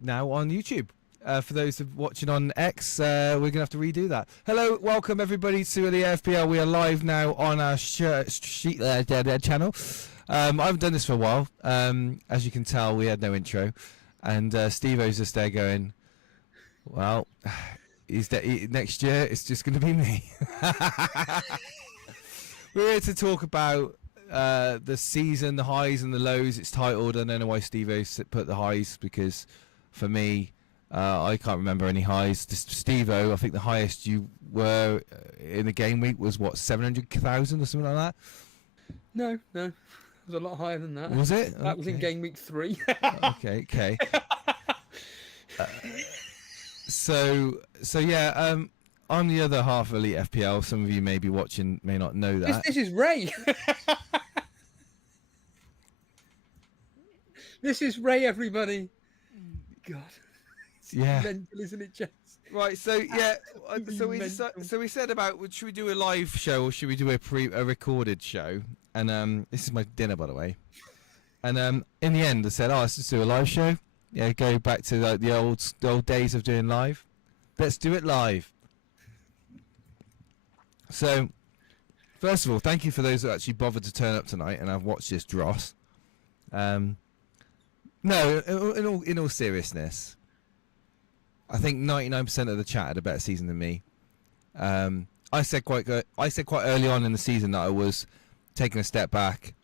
now on YouTube. For those watching on X, we're going to have to redo that. Hello, welcome everybody to Elite FPL. We are live now on our channel. I haven't done this for a while. As you can tell, we had no intro. And Steve-O's just there going, well, next year it's just going to be me. We're here to talk about the season, the highs and the lows. It's titled, I don't know why Steve-O put the highs, because for me, I can't remember any highs. Steve-O, I think the highest you were in the game week was, what, 700,000 or something like that? No. It was a lot higher than that. Was it? That was in game week 3. Okay. So yeah, I'm the other half of Elite FPL. Some of you may be watching, may not know that. This is Ray. This is Ray, everybody. God. Yeah. Mental, isn't it, Jess? Right, so yeah, so we said about, should we do a live show or should we do a recorded show? And this is my dinner, by the way. And in the end, I said, let's just do a live show. Yeah, go back to like the old days of doing live. Let's do it live. So, first of all, thank you for those that actually bothered to turn up tonight and I've watched this dross. No, in all seriousness, I think 99% of the chat had a better season than me. I said quite early on in the season that I was taking a step back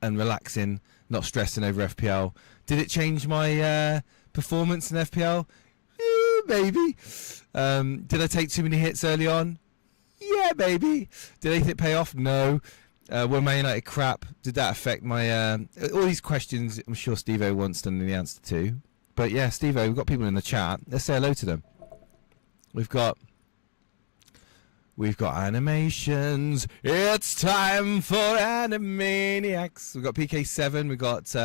and relaxing, not stressing over FPL. Did it change my performance in FPL? Yeah, maybe. Did I take too many hits early on? Yeah, maybe. Did anything pay off? No. Were Man United crap? Did that affect my... all these questions I'm sure Steve-O wants to know the answer to. But yeah, Steve-O, we've got people in the chat. Let's say hello to them. We've got animations. It's time for Animaniacs. We've got PK7. We've got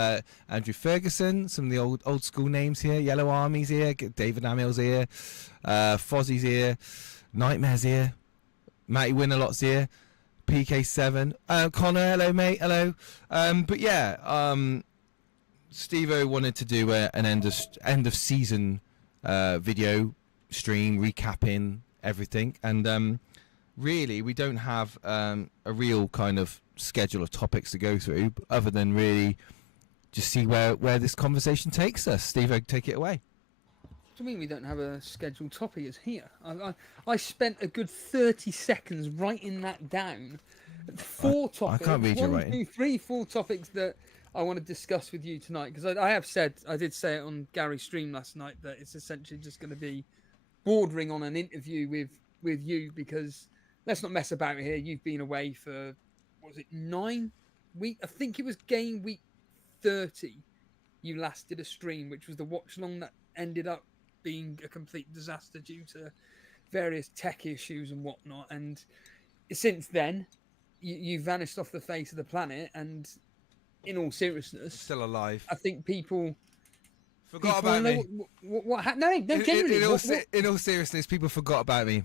Andrew Ferguson. Some of the old school names here. Yellow Army's here. David Amill's here. Fozzie's here. Nightmare's here. Matty Winalot's here. PK7. Connor, hello mate. Hello. But yeah, Steve-O wanted to do an end of season video stream recapping everything, and really we don't have a real kind of schedule of topics to go through other than really just see where this conversation takes us. Steve-O, take it away. What do you mean we don't have a scheduled topic? It's here. I spent a good 30 seconds writing that down. 4 topics. I can't read you writing. 1, 2, 3, 4 topics that I want to discuss with you tonight, because I did say it on Gary's stream last night that it's essentially just going to be bordering on an interview with you, because let's not mess about here. You've been away for, what was it, 9 weeks? I think it was game week 30 you last did a stream, which was the watch long that ended up being a complete disaster due to various tech issues and whatnot. And since then, you vanished off the face of the planet, and in all seriousness, still alive. I think people forgot about me. What happened? No, genuinely. In all seriousness, people forgot about me.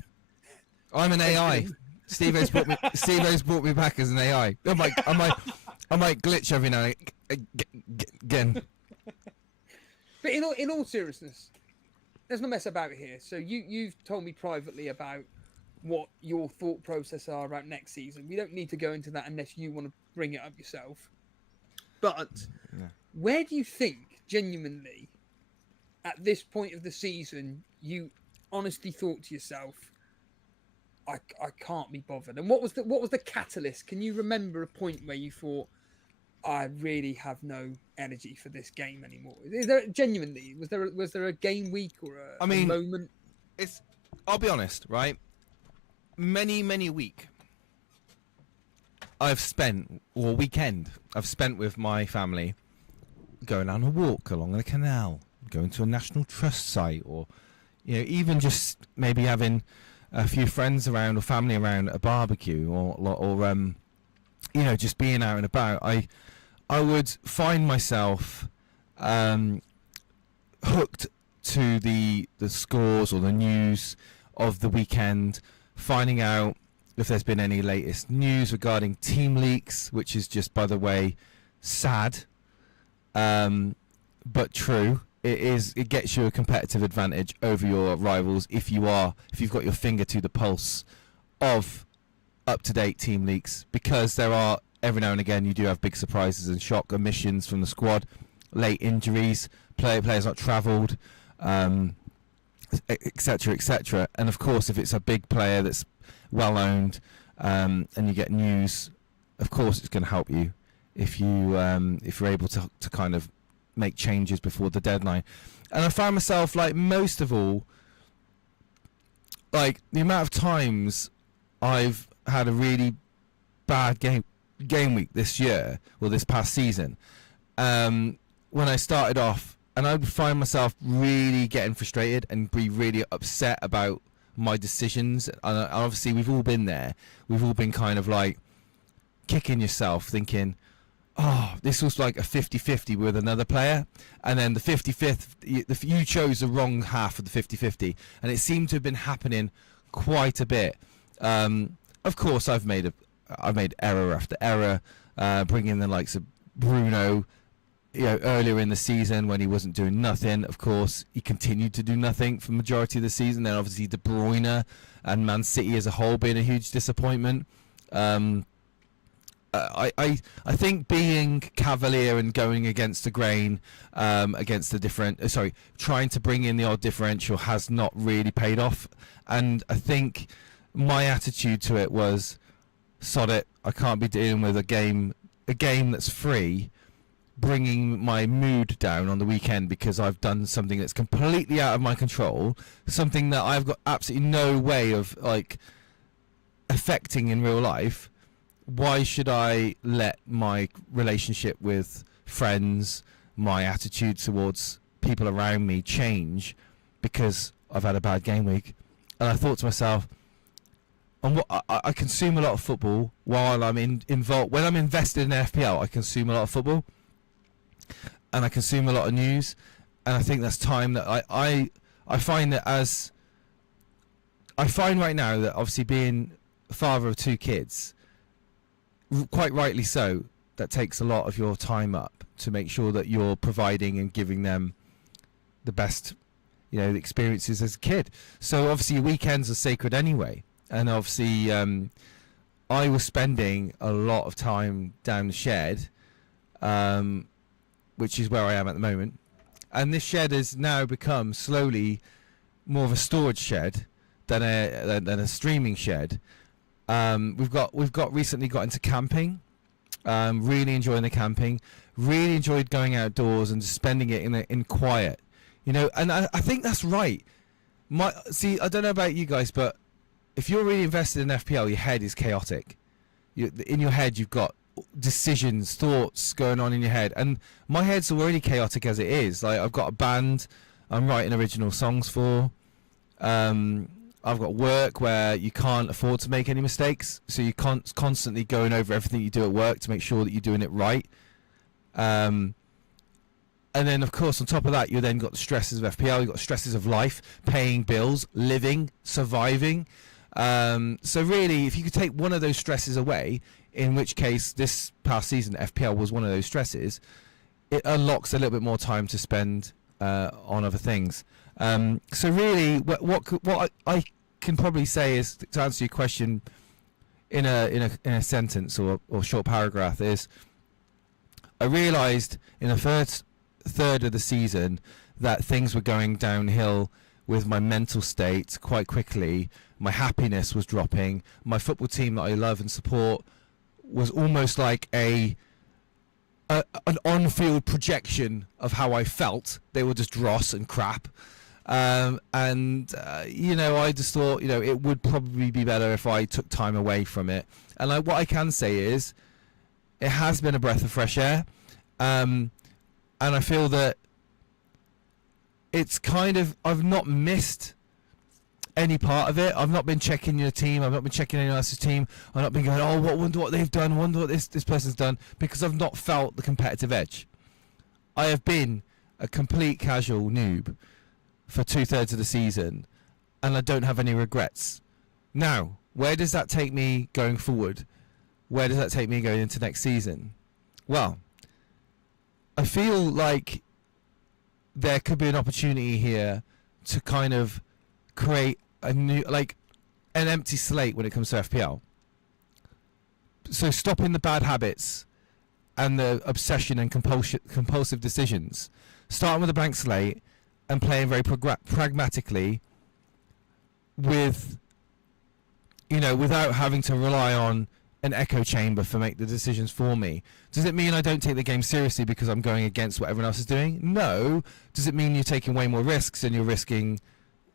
I'm an AI. Steve-O's brought me back as an AI. I might glitch every now and again. But in all seriousness, let's not mess about here. So you've told me privately about what your thought process are about next season. We don't need to go into that unless you want to bring it up yourself. But where do you think, genuinely, at this point of the season, you honestly thought to yourself, I can't be bothered? And what was the catalyst? Can you remember a point where you thought, I really have no energy for this game anymore? Is there genuinely, was there a game week or a moment? I'll be honest, right? Many week I've spent with my family going on a walk along the canal, going to a National Trust site, or even just maybe having a few friends around or family around at a barbecue, or just being out and about. I would find myself hooked to the scores or the news of the weekend, finding out if there's been any latest news regarding team leaks, which is just, by the way, sad, but true. it gets you a competitive advantage over your rivals if you've got your finger to the pulse of up-to-date team leaks, because there are, every now and again, you do have big surprises and shock omissions from the squad, late injuries, players not travelled, etc., etc. And of course, if it's a big player that's well owned, and you get news, of course it's going to help you if you're able to kind of make changes before the deadline. And I find myself, like, most of all, like, the amount of times I've had a really bad game week this year, or this past season, when I started off, and I would find myself really getting frustrated and be really upset about my decisions. And obviously we've all been there. We've all been kind of like kicking yourself, thinking, oh, this was like a 50-50 with another player, and then the 55th, you chose the wrong half of the 50-50, and it seemed to have been happening quite a bit. Of course, I've made error after error, bringing in the likes of Bruno, earlier in the season when he wasn't doing nothing. Of course, he continued to do nothing for the majority of the season. Then obviously De Bruyne and mancity as a whole being a huge disappointment. I think being cavalier and going against the grain, against the trying to bring in the odd differential has not really paid off. And I think my attitude to it was, sod it, I can't be dealing with a game that's free, bringing my mood down on the weekend because I've done something that's completely out of my control, something that I've got absolutely no way of like affecting in real life. Why should I let my relationship with friends, my attitude towards people around me change because I've had a bad game week? And I thought to myself, I consume a lot of football while I'm involved. When I'm invested in FPL, I consume a lot of football, and I consume a lot of news. And I think that's time that I find that I find right now that obviously being a father of two kids, quite rightly so, that takes a lot of your time up to make sure that you're providing and giving them the best, the experiences as a kid. So obviously weekends are sacred anyway. And obviously, I was spending a lot of time down the shed, which is where I am at the moment. And this shed has now become slowly more of a storage shed than a streaming shed. We've recently got into camping. Really enjoying the camping. Really enjoyed going outdoors and just spending it in quiet. And I think that's right. I don't know about you guys, but if you're really invested in FPL, your head is chaotic. In your head, you've got decisions, thoughts going on in your head, and my head's already chaotic as it is. Like, I've got a band I'm writing original songs for. I've got work where you can't afford to make any mistakes, so you're constantly going over everything you do at work to make sure that you're doing it right. And then, of course, on top of that, you then got the stresses of FPL. You've got stresses of life, paying bills, living, surviving. So really, if you could take one of those stresses away, in which case this past season FPL was one of those stresses, it unlocks a little bit more time to spend on other things. So really, what I can probably say is, to answer your question in a sentence or short paragraph, is I realised in the first third of the season that things were going downhill with my mental state quite quickly. My happiness was dropping. My football team that I love and support was almost like an on-field projection of how I felt. They were just dross and crap. I just thought, it would probably be better if I took time away from it. And what I can say is, it has been a breath of fresh air. And I feel that it's kind of, I've not missed any part of it. I've not been checking your team. I've not been checking anyone else's team. I've not been going, I wonder what they've done. I wonder what this person's done, because I've not felt the competitive edge. I have been a complete casual noob for 2/3 of the season, and I don't have any regrets. Now, where does that take me going forward? Where does that take me going into next season? Well, I feel like there could be an opportunity here to kind of create a new, like, an empty slate when it comes to FPL. So stopping the bad habits and the obsession and compulsive decisions, starting with a blank slate and playing very pragmatically with, you know, without having to rely on an echo chamber for make the decisions for me. Does it mean I don't take the game seriously because I'm going against what everyone else is doing? No. Does it mean you're taking way more risks and you're risking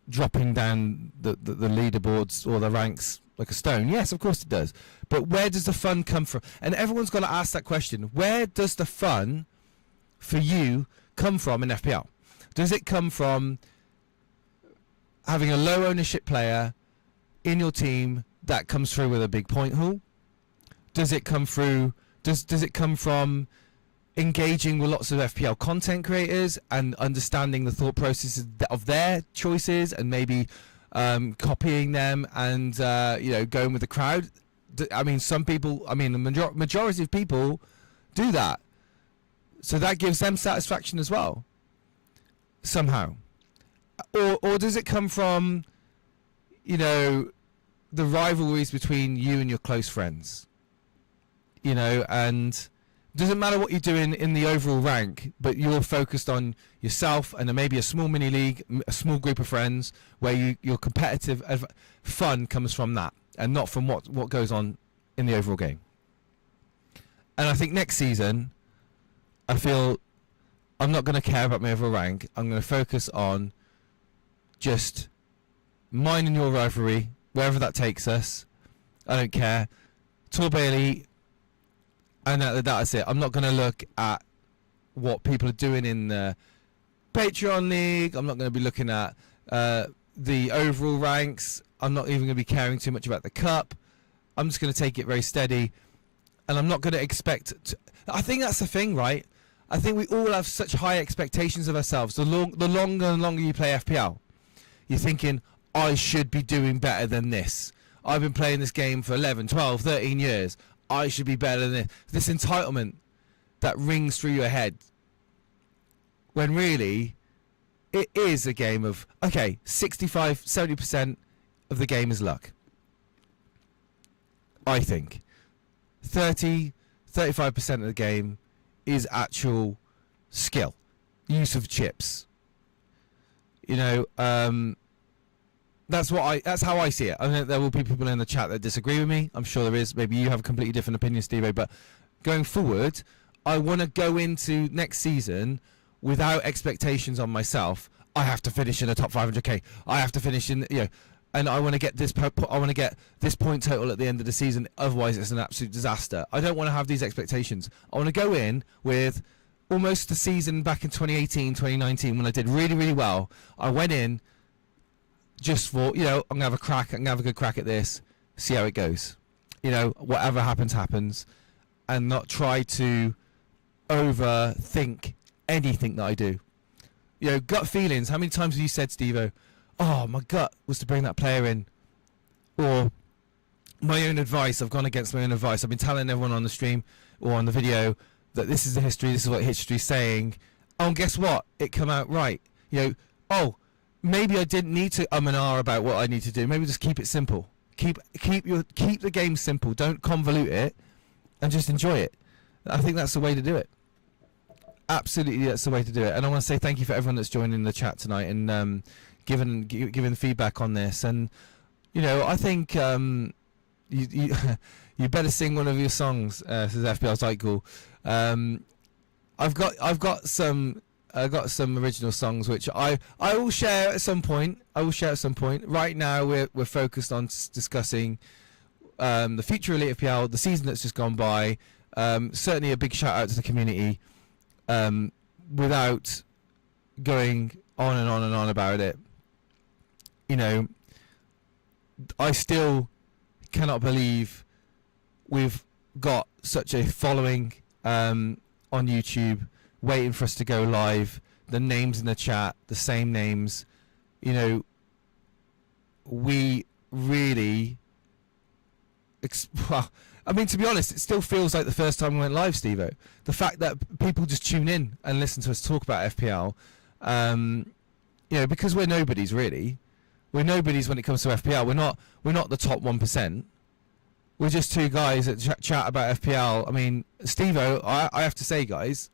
dropping down the leaderboards or the ranks like a stone? Yes, of course it does. But where does the fun come from? And everyone's got to ask that question. Where does the fun for you come from in FPL? Does it come from having a low ownership player in your team that comes through with a big point haul? Does it come through? Does it come from engaging with lots of FPL content creators and understanding the thought processes of their choices and maybe copying them and you know, going with the crowd? I mean, some people, I mean, the majority of people do that, so that gives them satisfaction as well, somehow. Or does it come from, you know, the rivalries between you and your close friends? You know, and doesn't matter what you're doing in the overall rank, but you're focused on yourself and maybe a small mini league, a small group of friends where your competitive fun comes from that and not from what goes on in the overall game. And I think next season, I feel I'm not going to care about my overall rank. I'm going to focus on just mine and your rivalry, wherever that takes us. I don't care. Tour Elite, and that's it. I'm not going to look at what people are doing in the Patreon League. I'm not going to be looking at the overall ranks. I'm not even going to be caring too much about the cup. I'm just going to take it very steady, and I'm not going to expect. I think that's the thing, right? I think we all have such high expectations of ourselves. The longer and longer you play FPL, you're thinking, I should be doing better than this. I've been playing this game for 11, 12, 13 years. I should be better than this. This entitlement that rings through your head, when really it is a game of, okay, 65, 70% of the game is luck. I think 30, 35% of the game is actual skill, use of chips. You know, that's how I see it. I know there will be people in the chat that disagree with me. I'm sure there is. Maybe you have a completely different opinion, Steve. But going forward, I want to go into next season without expectations on myself. I have to finish in the top 500k. I have to finish in, you know, and I want to get this. I want to get this point total at the end of the season. Otherwise, it's an absolute disaster. I don't want to have these expectations. I want to go in with almost the season back in 2018, 2019 when I did really, really well. I went in just for, you know, I'm going to have a crack, I'm going to have a good crack at this, see how it goes. You know, whatever happens, happens, and not try to overthink anything that I do. You know, gut feelings. How many times have you said, Steve-O, oh, my gut was to bring that player in? Or my own advice, I've gone against my own advice. I've been telling everyone on the stream or on the video that this is the history, this is what history's saying. Oh, and guess what? It come out right. You know, oh, maybe I didn't need to and ah about what I need to do. Maybe just keep it simple. Keep the game simple. Don't convolute it, and just enjoy it. I think that's the way to do it. Absolutely, that's the way to do it. And I want to say thank you for everyone that's joining the chat tonight and giving feedback on this. And you know, I think you you better sing one of your songs, says FPL Cycle. I've got some original songs which I will share at some point. Right now we're focused on discussing the future Elite FPL, the season that's just gone by. Certainly a big shout out to the community. Without going on and on and on about it, you know, I still cannot believe we've got such a following on YouTube waiting for us to go live. The names in the chat, the same names. You know, we really well, I mean, to be honest, it still feels like the first time we went live, Steve-O. The fact that people just tune in and listen to us talk about FPL Because we're nobodies really. We're nobodies when it comes to FPL. We're not the top 1%. We're just two guys that chat about FPL. I mean, Steve-O, I have to say, guys,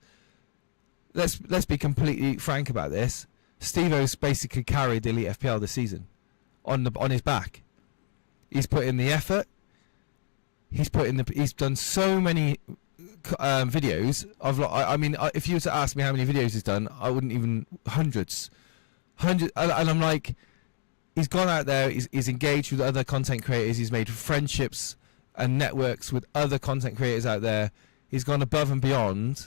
let's be completely frank about this. Steve-O's basically carried the Elite FPL this season on his back. He's put in the effort. He's done so many videos. If you were to ask me how many videos he's done, I wouldn't even hundreds. And I'm like, he's gone out there. He's engaged with other content creators. He's made friendships and networks with other content creators out there. He's gone above and beyond.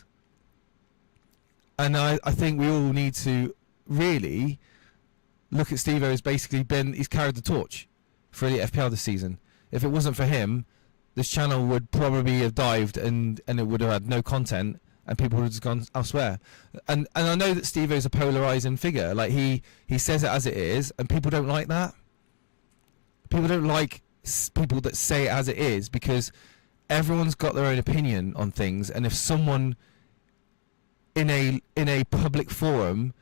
And I think we all need to really look at Steve-O as basically he's carried the torch for Elite FPL this season. If it wasn't for him, this channel would probably have dived and it would have had no content and people would have just gone elsewhere. And I know that Steve-O's a polarizing figure. Like he says it as it is, and people don't like that. People don't like people that say it as it is, because everyone's got their own opinion on things, and if someone in a public forum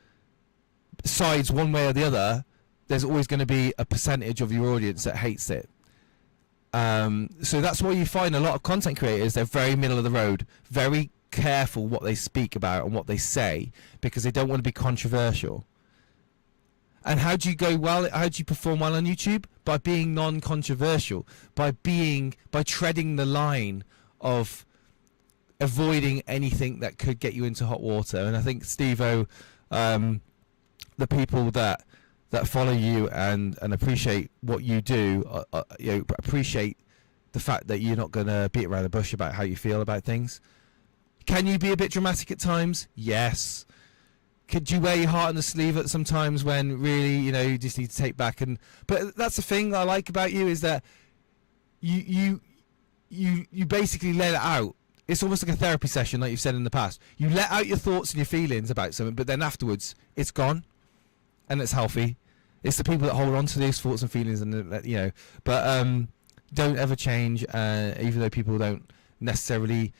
sides one way or the other, there's always going to be a percentage of your audience that hates it. So that's why you find a lot of content creators, they're very middle of the road, very careful what they speak about and what they say, because they don't want to be controversial. And how do you perform well on YouTube? By being non-controversial, by treading the line of avoiding anything that could get you into hot water. And I think Steve-O, the people that follow you and appreciate what you do, appreciate the fact that you're not going to beat around the bush about how you feel about things. Can you be a bit dramatic at times? Yes. Could you wear your heart on the sleeve at sometimes when really, you just need to take back? But that's the thing I like about you, is that you basically let it out. It's almost like a therapy session, like you've said in the past. You let out your thoughts and your feelings about something, but then afterwards, it's gone, and it's healthy. It's the people that hold on to these thoughts and feelings, and but don't ever change. Even though people don't necessarily,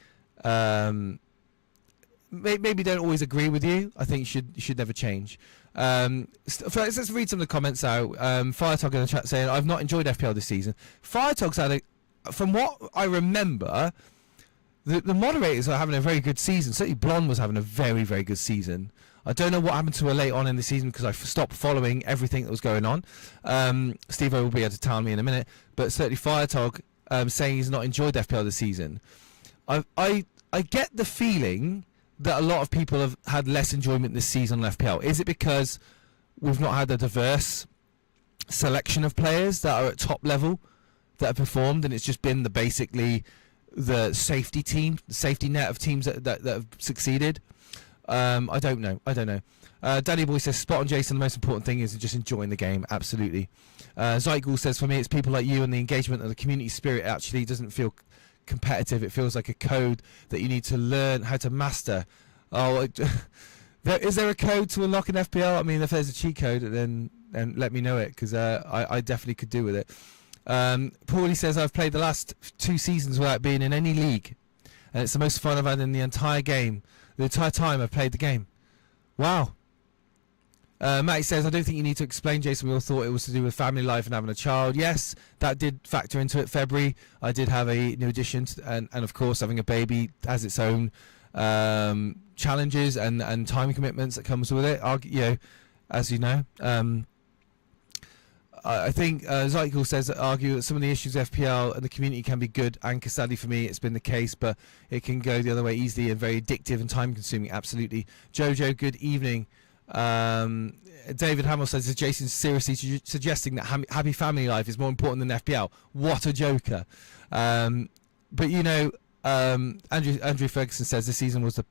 maybe don't always agree with you, I think you should never change. Let's read some of the comments out. Firetog in the chat saying, "I've not enjoyed FPL this season." Firetog's had from what I remember, the moderators are having a very good season. Certainly Blonde was having a very, very good season. I don't know what happened to her late on in the season, because I stopped following everything that was going on. Steve-O will be able to tell me in a minute. But certainly Firetog saying he's not enjoyed FPL this season. I get the feeling that a lot of people have had less enjoyment this season on FPL. Is it because we've not had a diverse selection of players that are at top level that have performed, and it's just been basically the safety net of teams that have succeeded? I don't know. Danny Boy says, spot on, Jason. The most important thing is just enjoying the game. Absolutely. Zygool says, for me, it's people like you and the engagement and the community spirit. Actually doesn't feel competitive. It feels like a code that you need to learn how to master. Is there a code to unlock an FPL? I mean, if there's a cheat code, then let me know it, because I definitely could do with it. Paulie says, I've played the last 2 seasons without being in any league, and it's the most fun I've had in the entire game. The entire time I've played the game. Wow. Matty says, I don't think you need to explain, Jason. We all thought it was to do with family life and having a child. Yes, that did factor into it. February, I did have a new addition, and of course, having a baby has its own challenges and time commitments that comes with it. As you know. I think Zykel says argue that some of the issues of FPL and the community can be good, and sadly for me it's been the case, but it can go the other way easily and very addictive and time consuming. Absolutely. Jojo, good evening. David Hamill says, is Jason seriously suggesting that happy family life is more important than FPL? What a joker. But Andrew Ferguson says this season was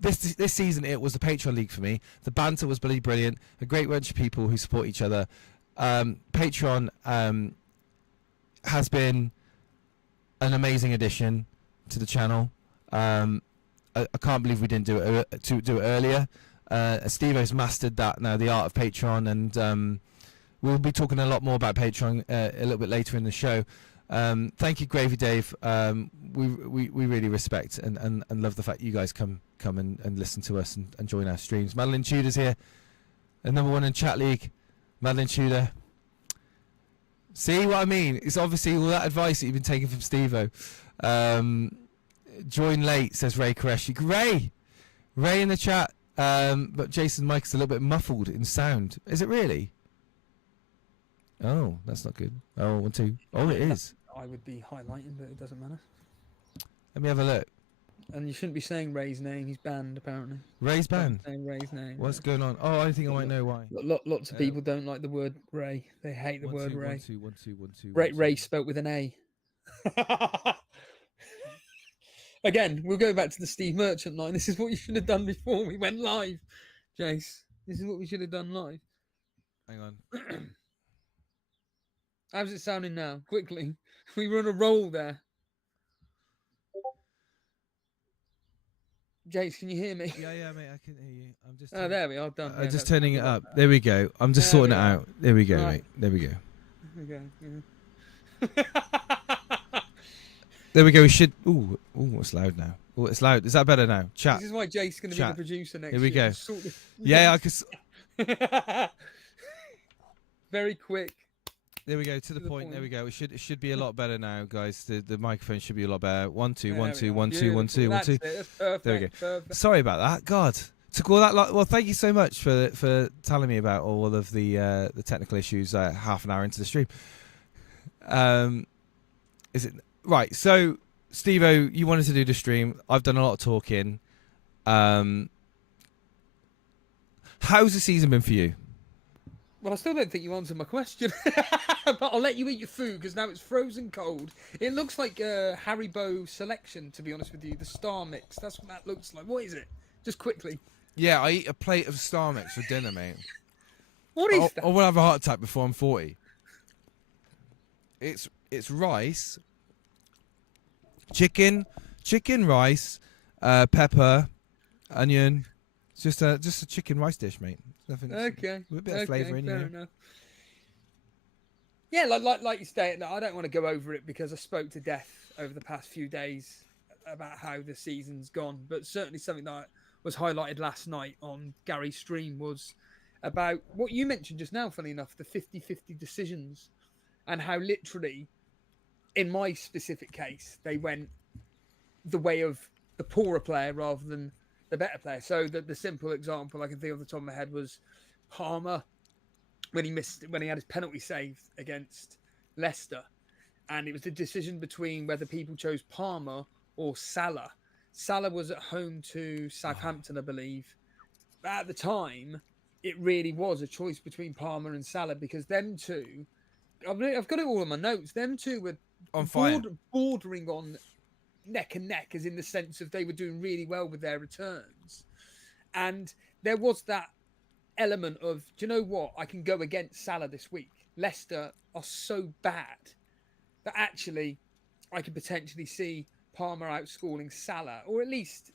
this season it was the Patreon league for me. The banter was bloody brilliant. A great bunch of people who support each other. Patreon has been an amazing addition to the channel. I can't believe we didn't do it earlier. Steve-O's mastered that now, the art of Patreon, and we'll be talking a lot more about Patreon a little bit later in the show. Thank you, Gravy Dave. We really respect and love the fact you guys come and listen to us and join our streams. Madeline Tudor's here, and number one in chat league. Madeline Tudor. See what I mean? It's obviously all that advice that you've been taking from Steve-O. Join late, says Ray Koreshi. Ray in the chat. But Jason's mic is a little bit muffled in sound. Is it really? Oh, that's not good. Oh, 1, 2. Oh, it is. I would be highlighting, but it doesn't matter. Let me have a look. And you shouldn't be saying Ray's name. He's banned, apparently. Ray's banned? Saying Ray's name. What's going on? Oh, I think I might know why. Lots of people don't like the word Ray. They hate the word Ray. 1, 2, 1, 2, 1, 2. Ray spelt with an A. Again, we'll go back to the Steve Merchant line. This is what you should have done before we went live, Jace. This is what we should have done live. Hang on. How's it sounding now? Quickly. We were on a roll there. Jace, can you hear me? Yeah, mate, I can hear you. I'm just. Oh, there we are. Done. I'm just turning it up. There we go. I'm just sorting it out. There we go, Right. mate. There we go. There we go. There we go. We should. Ooh, it's loud now. Oh, it's loud. Is that better now? Chat. This is why Jace's going to be the producer next Here we year. go. Yeah, I could. Very quick. There we go. To the point. There we go. It should be a lot better now, guys. The microphone should be a lot better. 1, 2, 1, 2, 1, 2, 1, 2, 1, 2. That's perfect. There we go. Perfect. Sorry about that. God, took all that. Well, thank you so much for telling me about all of the technical issues. Half an hour into the stream. Is it right? So, Steve-O, you wanted to do the stream. I've done a lot of talking. How's the season been for you? Well, I still don't think you answered my question. But I'll let you eat your food because now it's frozen cold. It looks like a Haribo selection, to be honest with you. The Star Mix. That's what that looks like. What is it? Just quickly. Yeah, I eat a plate of Star Mix for dinner, mate. What is that? I will have a heart attack before I'm 40. It's rice, chicken, rice, pepper, onion. It's just a chicken rice dish, mate. Nothing. Okay. With a bit of flavour in fair here. enough. Yeah, like you say, I don't want to go over it because I spoke to Death over the past few days about how the season's gone. But certainly something that was highlighted last night on Gary's stream was about what you mentioned just now, funny enough, the 50-50 decisions and how literally, in my specific case, they went the way of the poorer player rather than the better player. So the simple example I can think of the top of my head was Palmer when he had his penalty saved against Leicester, and it was the decision between whether people chose Palmer or Salah. Salah was at home to Southampton, I believe. But at the time, it really was a choice between Palmer and Salah because them two, I've got it all in my notes. Them two were On fire. bordering on neck and neck, as in the sense of they were doing really well with their returns. And there was that element of, do you know what? I can go against Salah this week. Leicester are so bad that actually I could potentially see Palmer outscoring Salah, or at least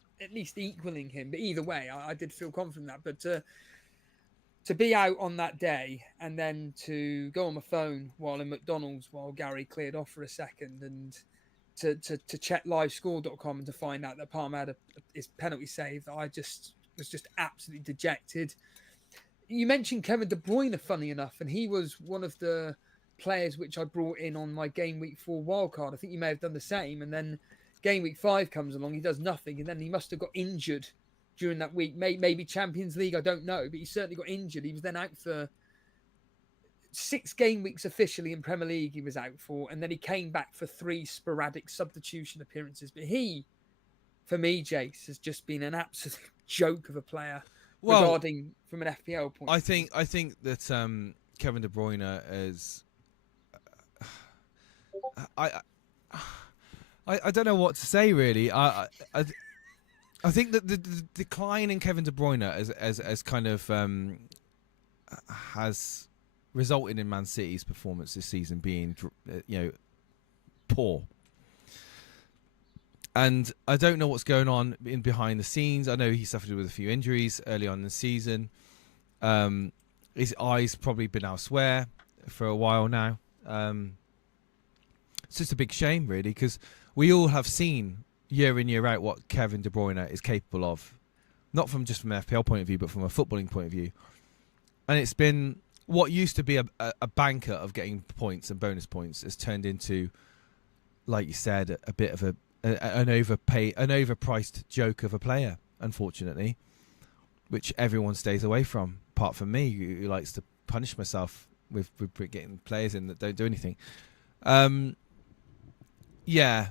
equaling him. But either way, I did feel confident in that. But to be out on that day and then to go on my phone while in McDonald's while Gary cleared off for a second and to check livescore.com and to find out that Palmer had his penalty save, I was just absolutely dejected. You mentioned Kevin De Bruyne, funny enough, and he was one of the players which I brought in on my Game Week 4 wildcard. I think you may have done the same. And then Game Week 5 comes along, he does nothing, and then he must have got injured during that week. Maybe Champions League, I don't know, but he certainly got injured. He was then out for 6 game weeks officially in Premier League he was out for, and then he came back for 3 sporadic substitution appearances. But he, for me, Jace, has just been an absolute joke of a player regarding from an FPL point. I think that Kevin De Bruyne is. I don't know what to say really. I think that the decline in Kevin De Bruyne as kind of has resulted in Man City's performance this season being poor. And I don't know what's going on in behind the scenes. I know he suffered with a few injuries early on in the season. His eyes probably been elsewhere for a while now. it's just a big shame, really, because we all have seen year in, year out what Kevin De Bruyne is capable of. Not from just from an FPL point of view, but from a footballing point of view. And it's been what used to be a banker of getting points and bonus points has turned into, like you said, a bit of an overpriced joke of a player, unfortunately, which everyone stays away from, apart from me, who likes to punish myself with getting players in that don't do anything. Yeah.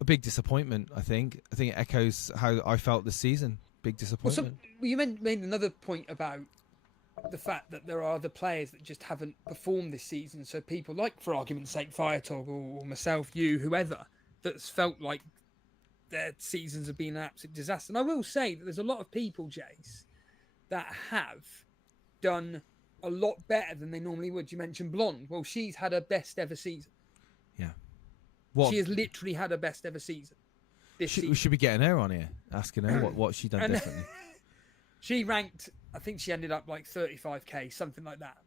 A big disappointment, I think. I think it echoes how I felt this season. Big disappointment. Well, you made another point about the fact that there are other players that just haven't performed this season. So people like, for argument's sake, Firetog or myself, you, whoever, that's felt like their seasons have been an absolute disaster. And I will say that there's a lot of people, Jace, that have done a lot better than they normally would. You mentioned Blonde. Well, she's had her best ever season. Yeah. She has literally had her best ever season. We should be getting her on here, asking her what she done differently. She ranked, I think she ended up like 35k, something like that.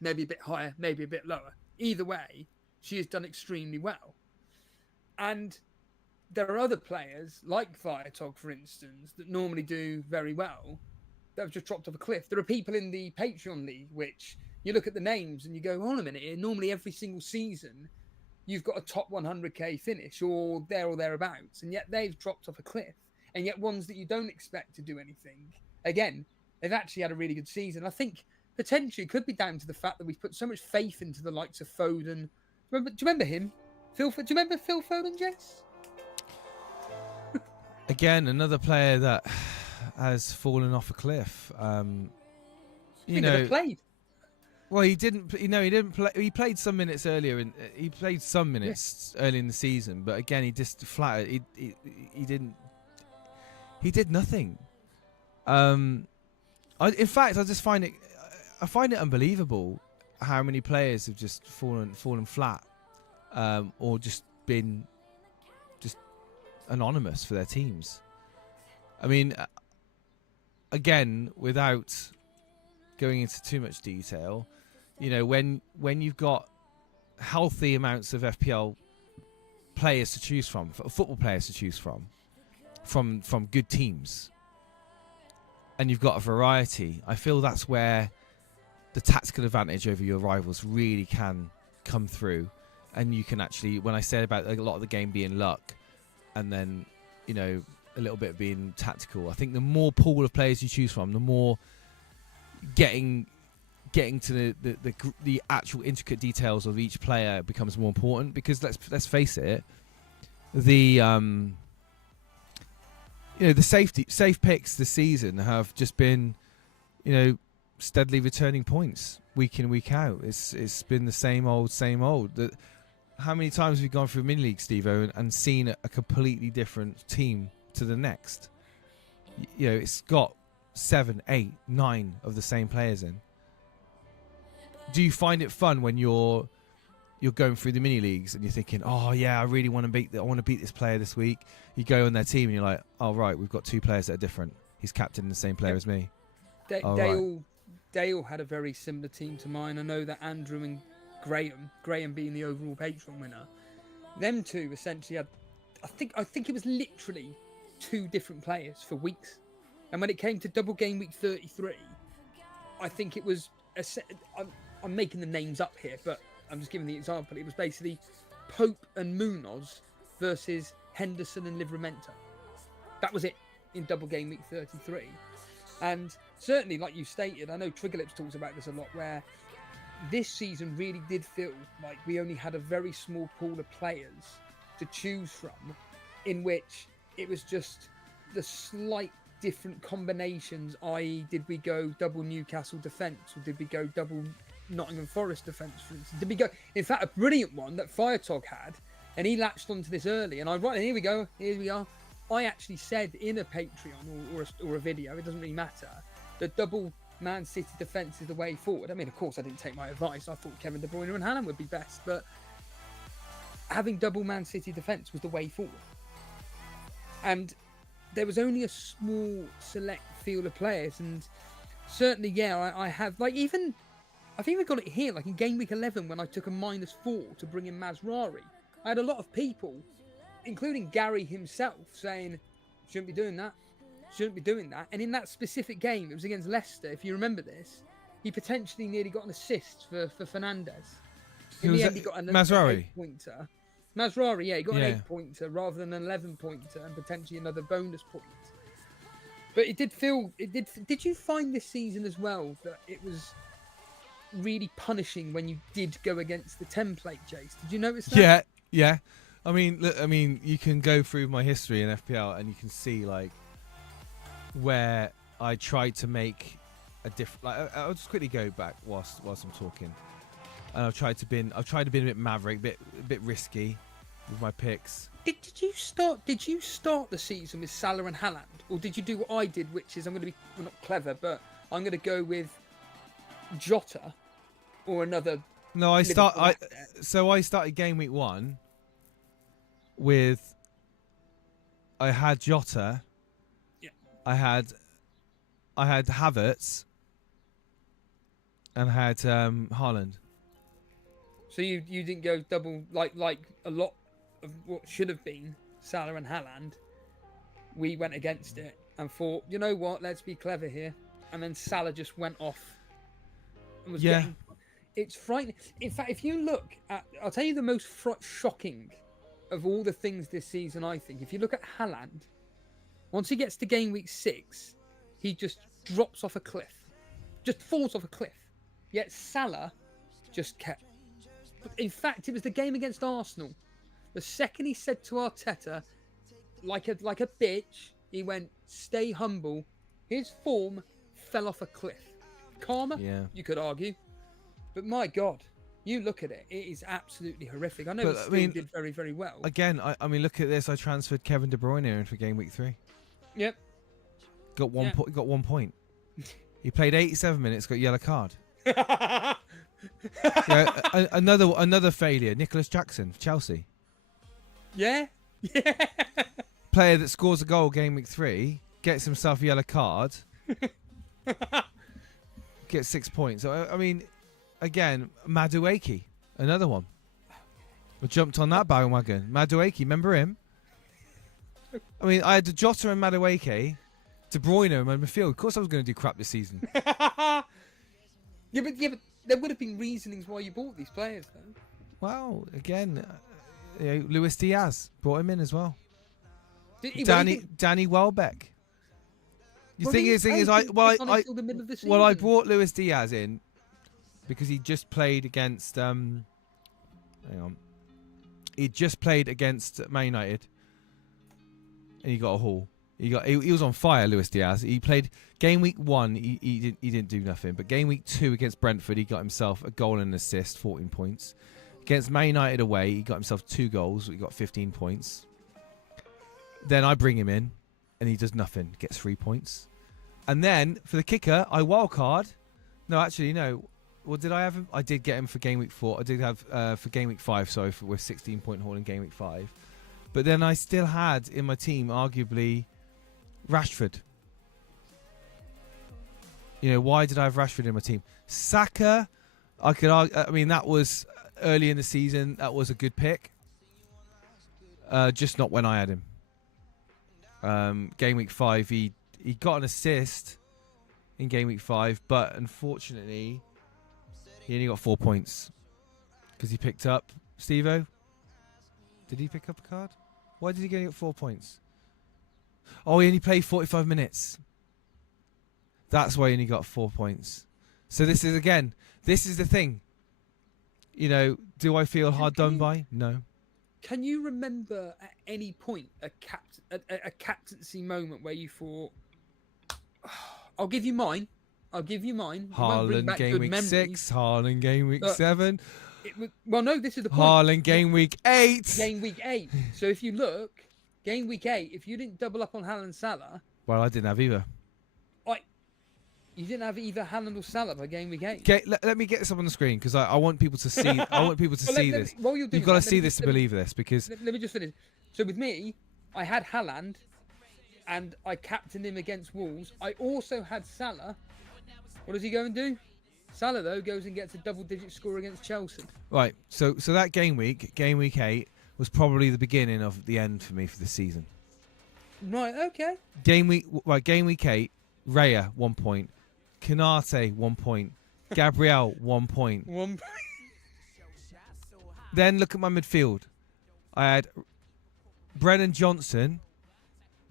Maybe a bit higher, maybe a bit lower. Either way, she has done extremely well. And there are other players, like Firetog, for instance, that normally do very well, that have just dropped off a cliff. There are people in the Patreon League, which you look at the names and you go, hold on a minute, here, normally every single season, you've got a top 100k finish or thereabouts, and yet they've dropped off a cliff. And yet ones that you don't expect to do anything, again, they've actually had a really good season. I think potentially it could be down to the fact that we've put so much faith into the likes of Foden. Do you remember him? Do you remember Phil Foden, Jess? Again, another player that has fallen off a cliff. He never played. Well, he didn't. He didn't play. He played some minutes earlier, he played some minutes early in the season. But again, he just flattered. He didn't. He did nothing. In fact, I just find it. I find it unbelievable how many players have just fallen flat, or just been just anonymous for their teams. I mean, again, without going into too much detail, when you've got healthy amounts of FPL players to choose from, football players to choose from good teams, and you've got a variety, I feel that's where the tactical advantage over your rivals really can come through. And you can actually, when I said about a lot of the game being luck, and then a little bit being tactical, I think the more pool of players you choose from, the more getting to the actual intricate details of each player becomes more important. Because let's face it, the safe picks this season have just been steadily returning points week in, week out. It's been the same old. How many times have we gone through mini league, Steve-O, and seen a completely different team to the next? It's got 7, 8, 9 of the same players in. Do you find it fun when you're going through the mini leagues and you're thinking, oh yeah, I really want to beat this player this week? You go on their team and you're like, oh right, we've got 2 players that are different. He's captain the same player as me. They all had a very similar team to mine. I know that Andrew and Graham being the overall Patreon winner, them two essentially had, I think it was literally 2 different players for weeks. And when it came to double game week 33, I think it was, I'm making the names up here, but I'm just giving the example. It was basically Pope and Munoz versus Henderson and Livramento. That was it in double game week 33. And certainly, like you stated, I know Triggerlips talks about this a lot, where this season really did feel like we only had a very small pool of players to choose from, in which it was just the slight different combinations, i.e. did we go double Newcastle defence, or did we go double Nottingham Forest defence, for instance? Did we go, in fact, a brilliant one that Firetog had, and he latched onto this early, and here we are. I actually said in a Patreon or a video, it doesn't really matter, that double Man City defence is the way forward. I mean, of course, I didn't take my advice. I thought Kevin De Bruyne and Haaland would be best, but having double Man City defence was the way forward. And there was only a small select field of players, and certainly, I have, like, even, I've even got it here, like in game week 11 when I took a -4 to bring in Mazraoui. I had a lot of people, including Gary himself, saying, shouldn't be doing that, shouldn't be doing that. And in that specific game, it was against Leicester, if you remember this, he potentially nearly got an assist for Fernandes. In the end, he got an 8-pointer. Mazraoui, yeah, he got an 8-pointer rather than an 11-pointer and potentially another bonus point. But it did feel, did you find this season as well that it was really punishing when you did go against the template, Jace? Did you notice that? Yeah. I mean, look, you can go through my history in FPL and you can see like where I tried to make a different. Like, I'll just quickly go back whilst I'm talking. And I've tried to be a bit maverick, a bit risky with my picks. Did you start the season with Salah and Haaland, or did you do what I did, which is I'm going to be not clever, but I'm going to go with Jota or another. No, I started game week 1 with I had Jota, I had Havertz, and I had Haaland. So you didn't go double like a lot of what should have been Salah and Haaland. We went against it and thought, you know what, let's be clever here. And then Salah just went off and was getting. It's frightening. In fact, if you look at, I'll tell you the most shocking of all the things this season, I think. If you look at Haaland, once he gets to game week 6, he just drops off a cliff. Just falls off a cliff. Yet Salah just kept. In fact, it was the game against Arsenal. The second he said to Arteta, like a bitch, he went, stay humble. His form fell off a cliff. Karma, you could argue. But my God, you look at it, it is absolutely horrific. I know he did very, very well. Again, I mean, look at this. I transferred Kevin De Bruyne in for game week 3. Yep. Got 1 point. He played 87 minutes, got a yellow card. Another failure. Nicholas Jackson, Chelsea. Yeah. Player that scores a goal game week 3, gets himself a yellow card, gets 6 points. So, I mean, again, Madueke, another one. I jumped on that bandwagon. Madueke, remember him? I mean, I had Jota and Madueke, De Bruyne in my midfield. Of course I was going to do crap this season. Yeah, but there would have been reasonings why you bought these players, though. Well, again, Luis Diaz brought him in as well. Danny Welbeck. The thing is, I brought Luis Diaz in because he just played against. Hang on, he just played against Man United, and he got a haul. He was on fire, Luis Diaz. He played game week 1. He didn't do nothing, but game week 2 against Brentford, he got himself a goal and an assist, 14 points. Against Man United away, he got himself 2 goals. He got 15 points. Then I bring him in, and he does nothing. Gets 3 points. And then for the kicker, I wildcard. No, actually, no. What did I have him? I did get him for game week 4. I did have for game week 5. Sorry, with 16-point haul in game week 5. But then I still had in my team, arguably, Rashford. You know, why did I have Rashford in my team? Saka, I could argue, I mean, that was early in the season. That was a good pick. Just not when I had him. Game week 5, he got an assist in game week 5, but unfortunately, he only got 4 points because he picked up Steve-O. Did he pick up a card? Why did he get 4 points? Oh, he only played 45 minutes. That's why he only got 4 points. So this is the thing. You know, do I feel hard done by? No. Can you remember at any point a captaincy moment where you thought, oh, I'll give you mine. Haaland game week 6, Haaland game week 7. Well, no, this is the point. Haaland game week 8. Game week 8. So if you look, game week 8, if you didn't double up on Haaland Salah. Well, I didn't have either. You didn't have either Haaland or Salah by game week 8. Okay, let me get this up on the screen because I want people to see. I want people to see this. You've got to see this to believe this because. Let me just finish. So with me, I had Haaland, and I captained him against Wolves. I also had Salah. What does he go and do? Salah, though, goes and gets a double-digit score against Chelsea. Right. So that game week 8, was probably the beginning of the end for me for the season. Right, okay. Game week 8, Raya 1 point, Canate 1 point, Gabriel 1 point. 1 point. Then look at my midfield. I had Brennan Johnson,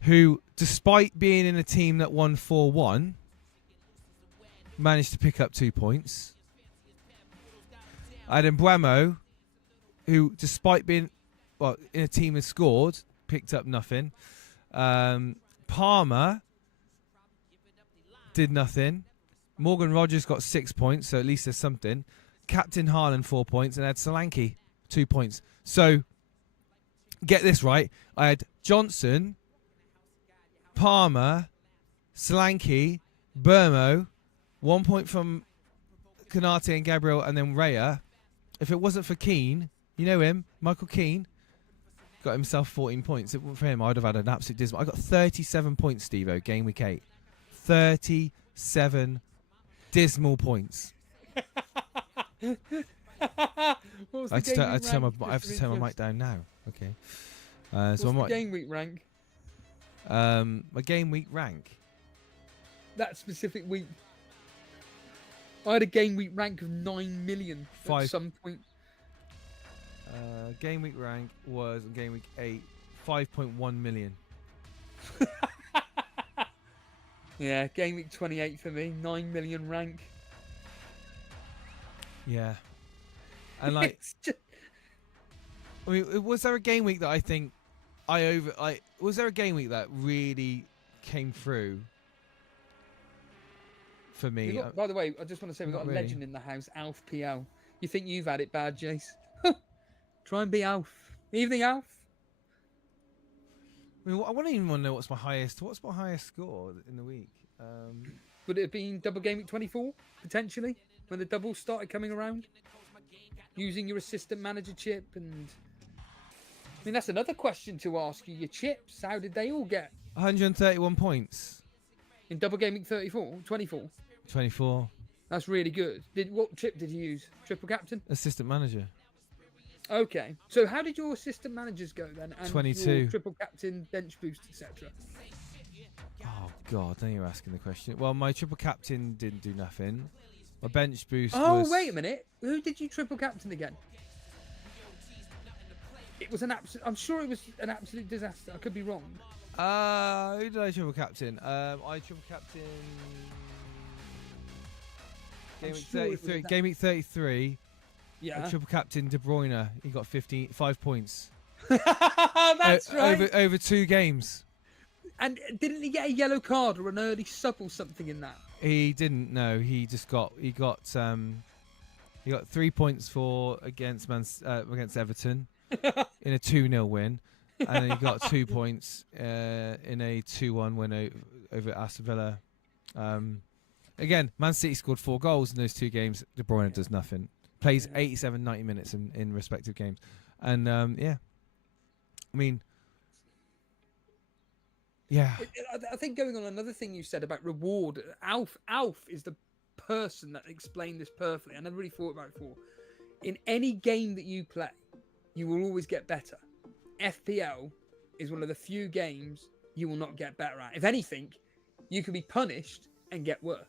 who, despite being in a team that won 4-1, managed to pick up 2 points. I had Mbeumo, who, despite being in a team that scored, picked up nothing. Palmer did nothing. Morgan Rogers got 6 points, so at least there's something. Captain Haaland 4 points, and I had Solanke 2 points. So, get this right. I had Johnson, Palmer, Solanke, Burmo, 1 point from Kanate and Gabriel, and then Raya. If it wasn't for Keane, you know him, Michael Keane, got himself 14 points. For him, I'd have had an absolute dismal. I got 37 points, Steve-O, game week 8. 37 dismal points. I have to turn my mic down now. Okay. What's the game week rank? My game week rank. That specific week. I had a game week rank of 9 million at some point. Game week rank was on game week 8, 5.1 million. Yeah, game week 28 for me, 9 million rank. Yeah. And like, I mean, was there a game week that I think was there a game week that really came through for me? By the way, I just want to say we've got a legend in the house, Alf PL. You think you've had it bad, Jace? Try and be Alf. Evening, Alf. I mean, I wouldn't even want to know what's my highest score in the week. Would it have been double game week 24 potentially when the doubles started coming around? Using your assistant manager chip, and I mean that's another question to ask you. Your chips, how did they all get? 131 points in double game week 24. That's really good. What chip did you use? Triple captain? Assistant manager. Okay. So how did your assistant managers go then? And 22. Your triple captain, bench boost, etc. Oh God, now you're asking the question. Well, my triple captain didn't do nothing. My bench boost was... wait a minute. Who did you triple captain again? It was an absolute... I'm sure it was an absolute disaster. I could be wrong. Who did I triple captain? I triple captain... Game week 33. Yeah. I triple captain De Bruyne. He got 5 points. That's right. Over 2 games. And didn't he get a yellow card or an early sub or something in that? He didn't. No, he got 3 points against Everton in a 2-0 win, and then he got 2 points in a 2-1 win over Aston Villa. Again, Man City scored 4 goals in those 2 games. De Bruyne does nothing. Plays 87, 90 minutes in respective games, and yeah, I mean. Yeah. I think going on another thing you said about reward, Alf is the person that explained this perfectly. I never really thought about it before. In any game that you play, you will always get better. FPL is one of the few games you will not get better at. If anything, you can be punished and get worse.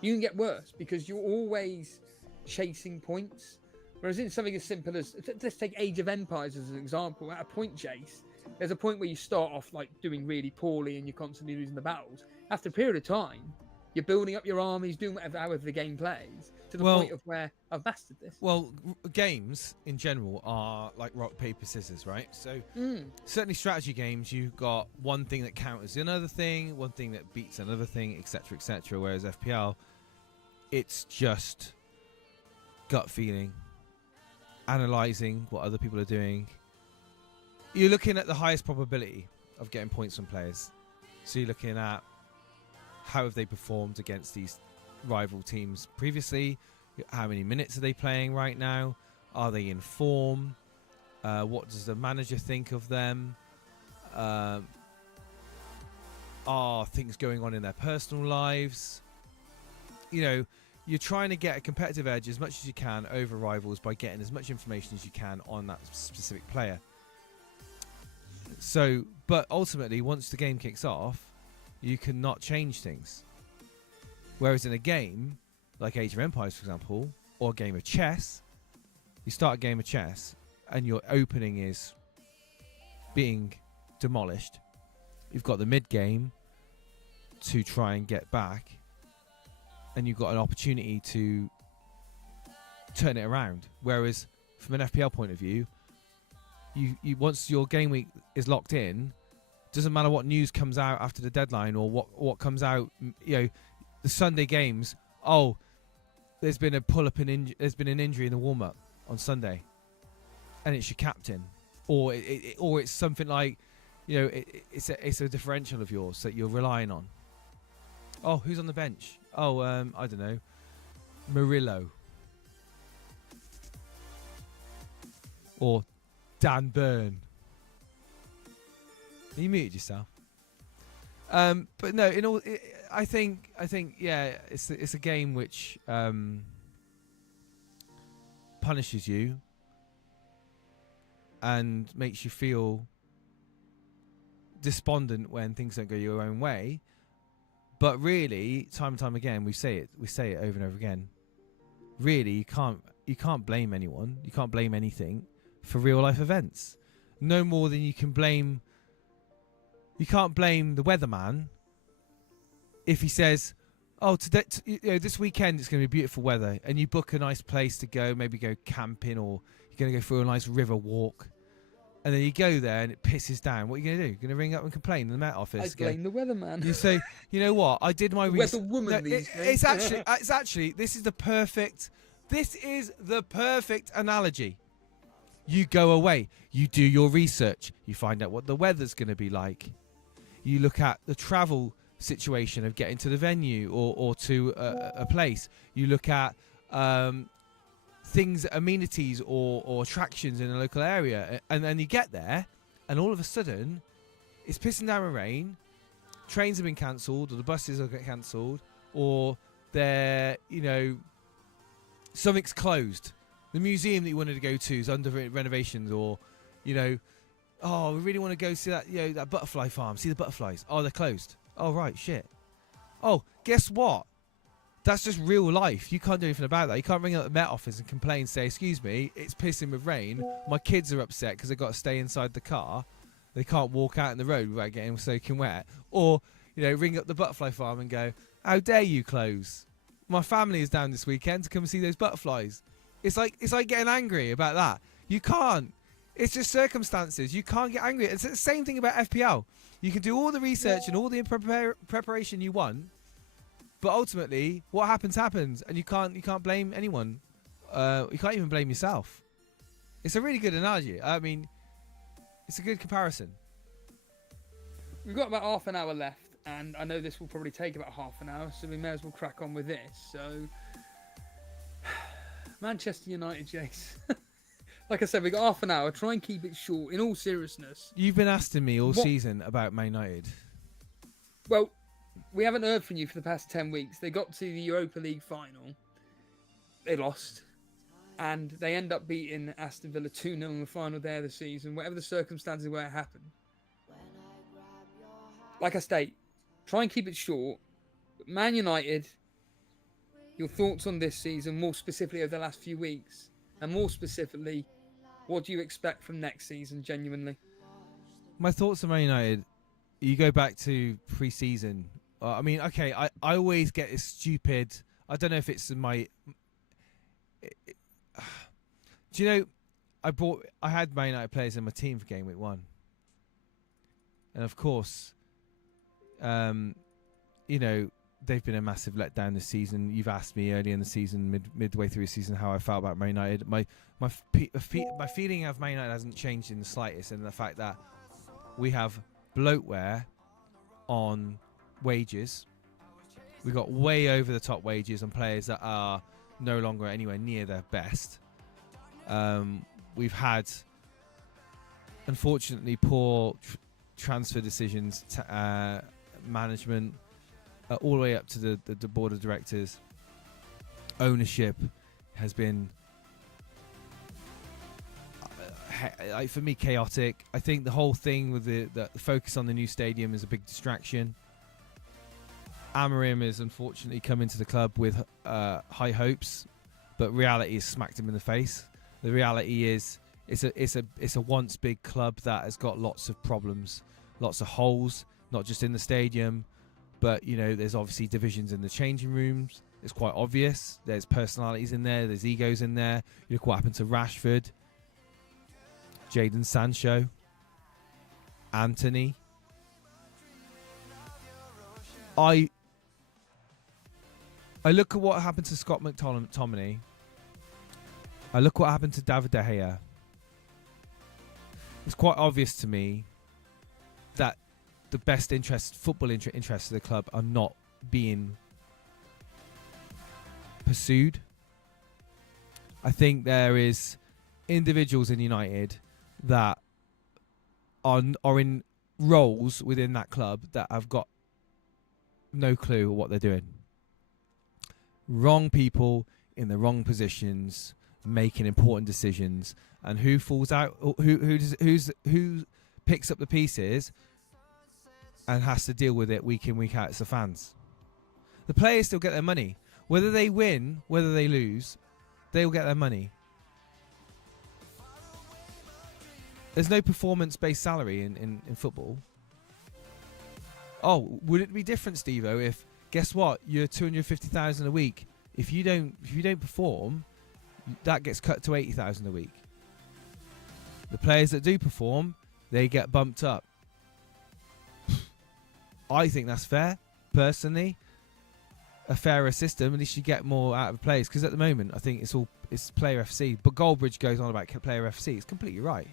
You can get worse because you're always chasing points. Whereas in something as simple as, let's take Age of Empires as an example, at a point chase, there's a point where you start off like doing really poorly and you're constantly losing the battles. After a period of time, you're building up your armies, doing however the game plays, to the point of where I've mastered this. Well, games in general are like rock, paper, scissors, right? So certainly strategy games, you've got one thing that counters another thing, one thing that beats another thing, etc., etc. Whereas FPL, it's just gut feeling, analysing what other people are doing. You're looking at the highest probability of getting points from players. So you're looking at how have they performed against these rival teams previously? How many minutes are they playing right now? Are they in form? What does the manager think of them? Are things going on in their personal lives? You know, you're trying to get a competitive edge as much as you can over rivals by getting as much information as you can on that specific player. So, but ultimately, once the game kicks off, you cannot change things. Whereas in a game, like Age of Empires, for example, or a game of chess, you start a game of chess and your opening is being demolished. You've got the mid-game to try and get back, and you've got an opportunity to turn it around. Whereas from an FPL point of view, you once your game week is locked in, doesn't matter what news comes out after the deadline or what comes out. You know, the Sunday games. Oh, there's been a there's been an injury in the warm up on Sunday, and it's your captain, or it's something like, you know, it's a differential of yours that you're relying on. Oh, who's on the bench? Oh, I don't know, Murillo or Dan Burn. You muted yourself. But no, in all, I think, yeah, it's a game which punishes you and makes you feel despondent when things don't go your own way. But really, time and time again, we say it over and over again. Really, you can't blame anyone. You can't blame anything for real life events. No more than you can blame. You can't blame the weatherman if he says, "Oh, today, this weekend it's going to be beautiful weather," and you book a nice place to go, maybe go camping, or you're going to go for a nice river walk, and then you go there and it pisses down. What are you going to do? You're going to ring up and complain in the Met Office? I blame the weatherman. You say, "You know what? I did my research." Weatherwoman these days. It's actually this is the perfect analogy. You go away, you do your research, you find out what the weather's going to be like. You look at the travel situation of getting to the venue or to a place. You look at things, amenities or attractions in a local area, and then you get there, and all of a sudden, it's pissing down with rain. Trains have been cancelled, or the buses are cancelled, or they're, something's closed. The museum that you wanted to go to is under renovations, or, oh, we really want to go see that, that butterfly farm, see the butterflies. Oh, they're closed. Oh, right, shit. Oh, guess what? That's just real life. You can't do anything about that. You can't ring up the Met Office and complain, say, "Excuse me, it's pissing with rain. My kids are upset because they've got to stay inside the car. They can't walk out in the road without getting soaking wet." Or, ring up the butterfly farm and go, "How dare you close? My family is down this weekend to come and see those butterflies." It's like getting angry about that. You can't. It's just circumstances. You can't get angry. It's the same thing about FPL. You can do all the research and all the preparation you want, but ultimately, what happens, and you can't blame anyone. You can't even blame yourself. It's a really good analogy. I mean, it's a good comparison. We've got about half an hour left, and I know this will probably take about half an hour, so we may as well crack on with this. So, Manchester United, Jace. Like I said, we got half an hour. Try and keep it short. In all seriousness, you've been asking me all season about Man United. Well, we haven't heard from you for the past 10 weeks. They got to the Europa League final. They lost. And they end up beating Aston Villa 2-0 in the final day of the season, whatever the circumstances where it happened. Like I state, try and keep it short. But Man United, your thoughts on this season, more specifically over the last few weeks, and more specifically, what do you expect from next season, genuinely? My thoughts on Man United, you go back to pre-season. I mean, okay, I always get this stupid... I don't know if it's my... Do you know, I had Man United players in my team for Gameweek 1. And of course, they've been a massive letdown this season. You've asked me early in the season, midway through the season, how I felt about Man United. My feeling of Man United hasn't changed in the slightest, in the fact that we have bloatware on wages. We got way over the top wages on players that are no longer anywhere near their best. We've had, unfortunately, poor transfer decisions, management, all the way up to the board of directors. ownership has been, for me, chaotic. I think the whole thing with the focus on the new stadium is a big distraction. Amorim has unfortunately come into the club with high hopes, but reality has smacked him in the face. The reality is it's a once big club that has got lots of problems, lots of holes, not just in the stadium, but there's obviously divisions in the changing rooms. It's quite obvious. There's personalities in there. There's egos in there. You look what happened to Rashford, Jadon Sancho, Anthony. I look at what happened to Scott McTominay. I look what happened to David De Gea. It's quite obvious to me that the best football interests of the club are not being pursued. I think there is individuals in United that are in roles within that club that have got no clue what they're doing. Wrong people in the wrong positions, making important decisions, and who falls out? Who picks up the pieces and has to deal with it week in, week out? It's the fans. The players still get their money, whether they win, whether they lose, they'll get their money. There's no performance-based salary in football. Oh, would it be different, Steve-O, if guess what? You're 250,000 a week. If you don't perform, that gets cut to 80,000 a week. The players that do perform, they get bumped up. I think that's fair, personally. A fairer system, and you should get more out of players. Because at the moment, I think it's player FC. But Goldbridge goes on about player FC. It's completely right.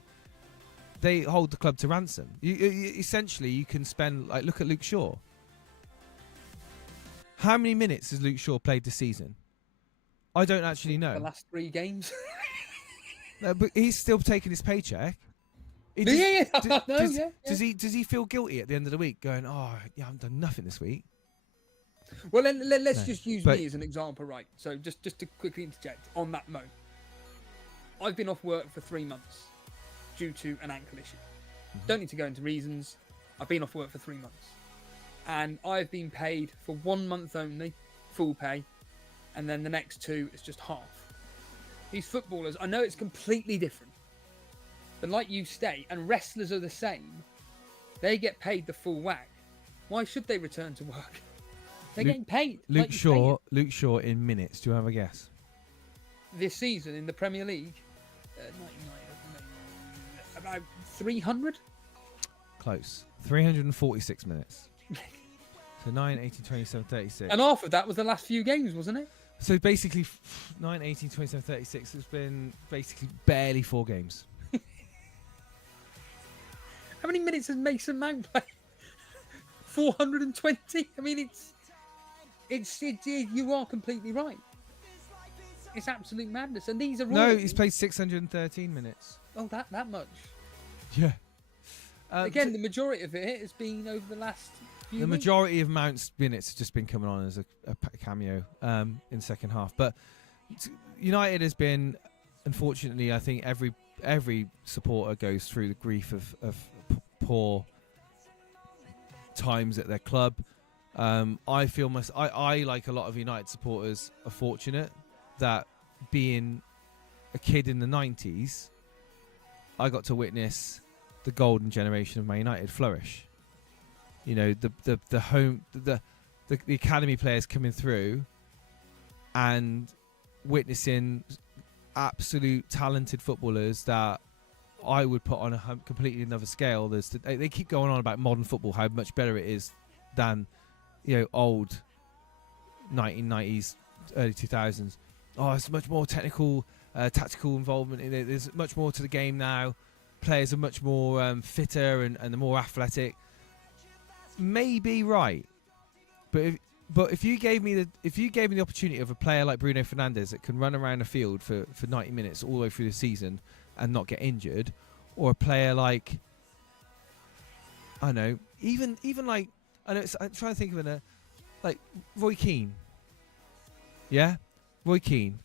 They hold the club to ransom. Essentially, you can spend look at Luke Shaw. How many minutes has Luke Shaw played this season? I don't actually know. The last 3 games. No, but he's still taking his paycheck. Does he feel guilty at the end of the week, going, "Oh, yeah, I've done nothing this week"? Well, let's just use me as an example, right? So just to quickly interject on that note, I've been off work for 3 months due to an ankle issue. Don't need to go into reasons. I've been off work for 3 months. And I've been paid for 1 month only, full pay, and then the next 2 is just half. These footballers, I know it's completely different, but like you state, and wrestlers are the same, they get paid the full whack. Why should they return to work? They're getting paid. Luke Shaw in minutes. Do you have a guess? This season in the Premier League, about 300? Close. 346 minutes. So 9, 18, 27, 36. And half of that was the last few games, wasn't it? So basically, 9, 18, 27, 36 has been basically barely 4 games. How many minutes has Mason Mount played? 420? I mean, you are completely right. It's absolute madness. And these are all... No, he's played 613 minutes. Oh, that much? Yeah. Again, the majority of it has been over the last few The weeks. majority of Mount's minutes have just been coming on as a cameo in the second half. But United has been, unfortunately, I think every supporter goes through the grief of poor times at their club. I feel I like a lot of United supporters are fortunate that being a kid in the 90s, I got to witness the golden generation of Man United flourish. You know, the academy players coming through and witnessing absolute talented footballers that I would put on a completely another scale. They keep going on about modern football, how much better it is than, old 1990s, early 2000s. Oh, it's much more technical, tactical involvement in it. There's much more to the game now. Players are much more fitter and they're more athletic. Maybe right, but if you gave me the opportunity of a player like Bruno Fernandes that can run around the field for 90 minutes all the way through the season and not get injured, or a player like, I don't know, even like, I'm trying to think of like Roy Keane. Yeah, Roy Keane,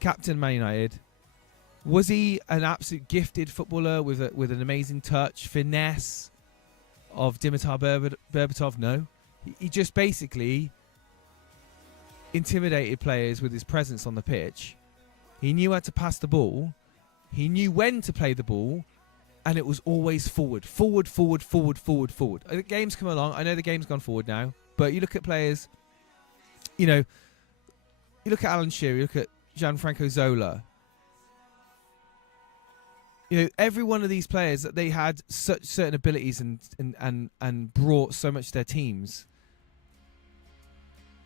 captain Man United. Was he an absolute gifted footballer with an amazing touch, finesse of Dimitar Berbatov? No. He just basically intimidated players with his presence on the pitch. He knew how to pass the ball. He knew when to play the ball. And it was always forward. The game's come along. I know the game's gone forward now. But you look at players, you know, you look at Alan Shearer, you look at Gianfranco Zola. You know, every one of these players, that they had such certain abilities and brought so much to their teams.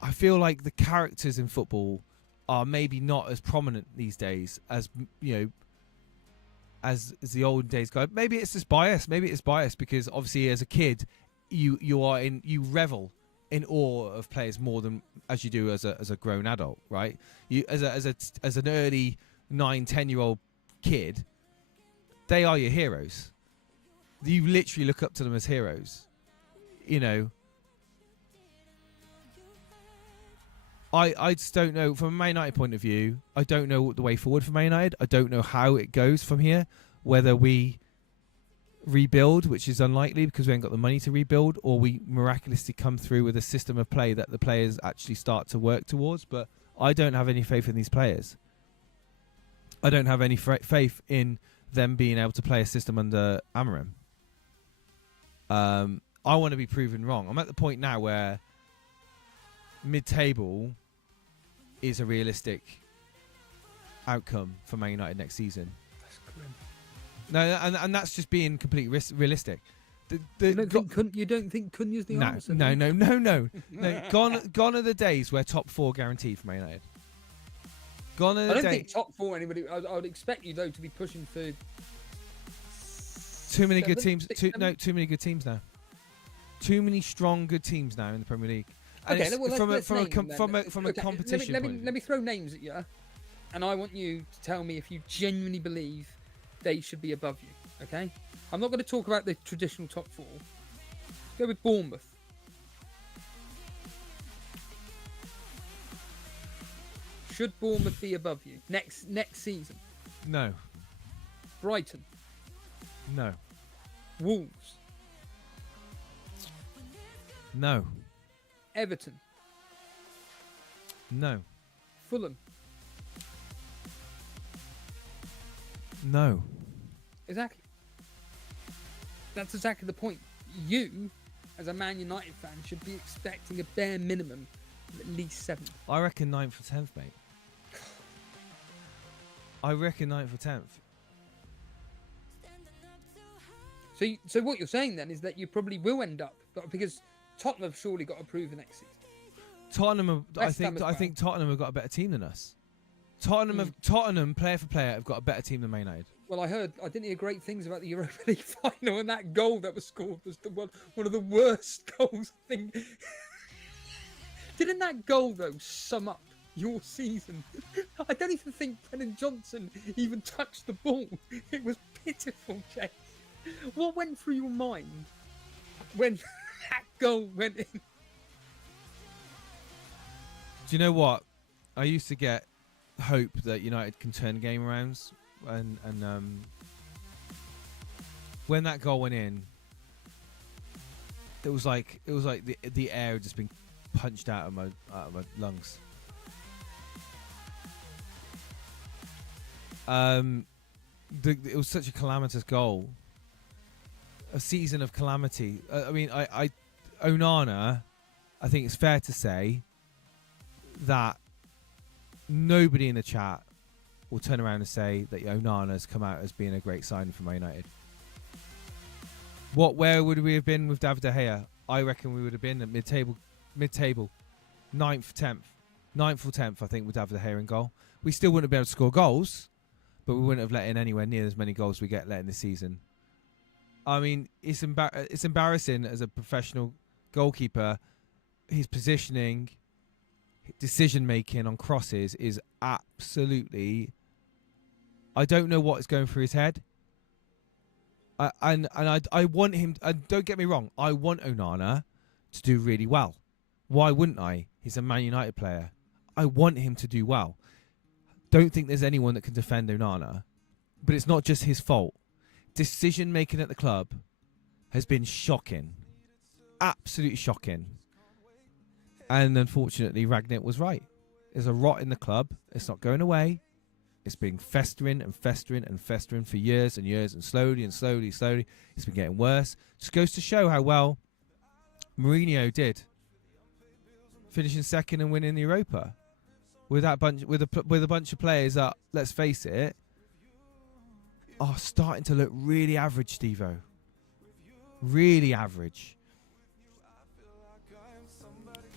I feel like the characters in football are maybe not as prominent these days as, you know, as the old days go. Maybe it's just bias. Maybe it's bias because obviously as a kid, you revel in awe of players more than as you do as a grown adult, right? You as an early 9-10-year-old kid, they are your heroes. You literally look up to them as heroes. You know, I just don't know. From a Man United point of view, I don't know the way forward for Man United. I don't know how it goes from here. Whether we rebuild, which is unlikely because we haven't got the money to rebuild, or we miraculously come through with a system of play that the players actually start to work towards. But I don't have any faith in these players. I don't have any faith in them being able to play a system under Amorim. I want to be proven wrong. I'm at the point now where mid-table is a realistic outcome for Man United next season. That's grim. No, and that's just being completely realistic. You don't think Cunha's the answer? No. Gone are the days where top 4 guaranteed for Man United. Gone are the days. I don't think top 4 anybody. I would expect you though to be pushing for. Too many good teams. Too many good teams now. Too many strong good teams now in the Premier League. And okay, well, from a competition. Let me throw names at you, and I want you to tell me if you genuinely believe they should be above you. Okay, I'm not going to talk about the traditional top 4. Let's go with Bournemouth. Should Bournemouth be above you next season? No. Brighton. No. Wolves. No. Everton. No. Fulham. No. Exactly. That's exactly the point. You, as a Man United fan, should be expecting a bare minimum of at least 7th. I reckon 9th or 10th, mate. I reckon 9th or 10th. So what you're saying then is that you probably will end up, but because Tottenham have surely got to prove the next season. I think Tottenham have got a better team than us. Tottenham, player for player, have got a better team than Man United. Well, I didn't hear great things about the Europa League final, and that goal that was scored was one of the worst goals I think. Didn't that goal though sum up your season? I don't even think Brennan Johnson even touched the ball. It was pitiful, Jay. What went through your mind when that goal went in? Do you know what? I used to get hope that United can turn game around, and when that goal went in, it was like the air had just been punched out of my lungs. It was such a calamitous goal, a season of calamity. Onana, I think it's fair to say that nobody in the chat will turn around and say that Onana's come out as being a great signing for Man United. Where would we have been with David De Gea? I reckon we would have been at mid-table, 9th, 10th. 9th or 10th, I think, with David De Gea in goal. We still wouldn't have been able to score goals, but we wouldn't have let in anywhere near as many goals we let in this season. I mean, it's embarrassing as a professional goalkeeper. His positioning, decision-making on crosses is absolutely... I don't know what is going through his head. I want him... don't get me wrong, I want Onana to do really well. Why wouldn't I? He's a Man United player. I want him to do well. Don't think there's anyone that can defend Onana, but it's not just his fault. Decision making at the club has been shocking, absolutely shocking. And unfortunately, Ragnick was right. There's a rot in the club. It's not going away. It's been festering and festering and festering for years and years, and slowly, it's been getting worse. Just goes to show how well Mourinho did, finishing second and winning the Europa with that bunch, with a bunch of players that, let's face it, are starting to look really average, Steve-O. Really average.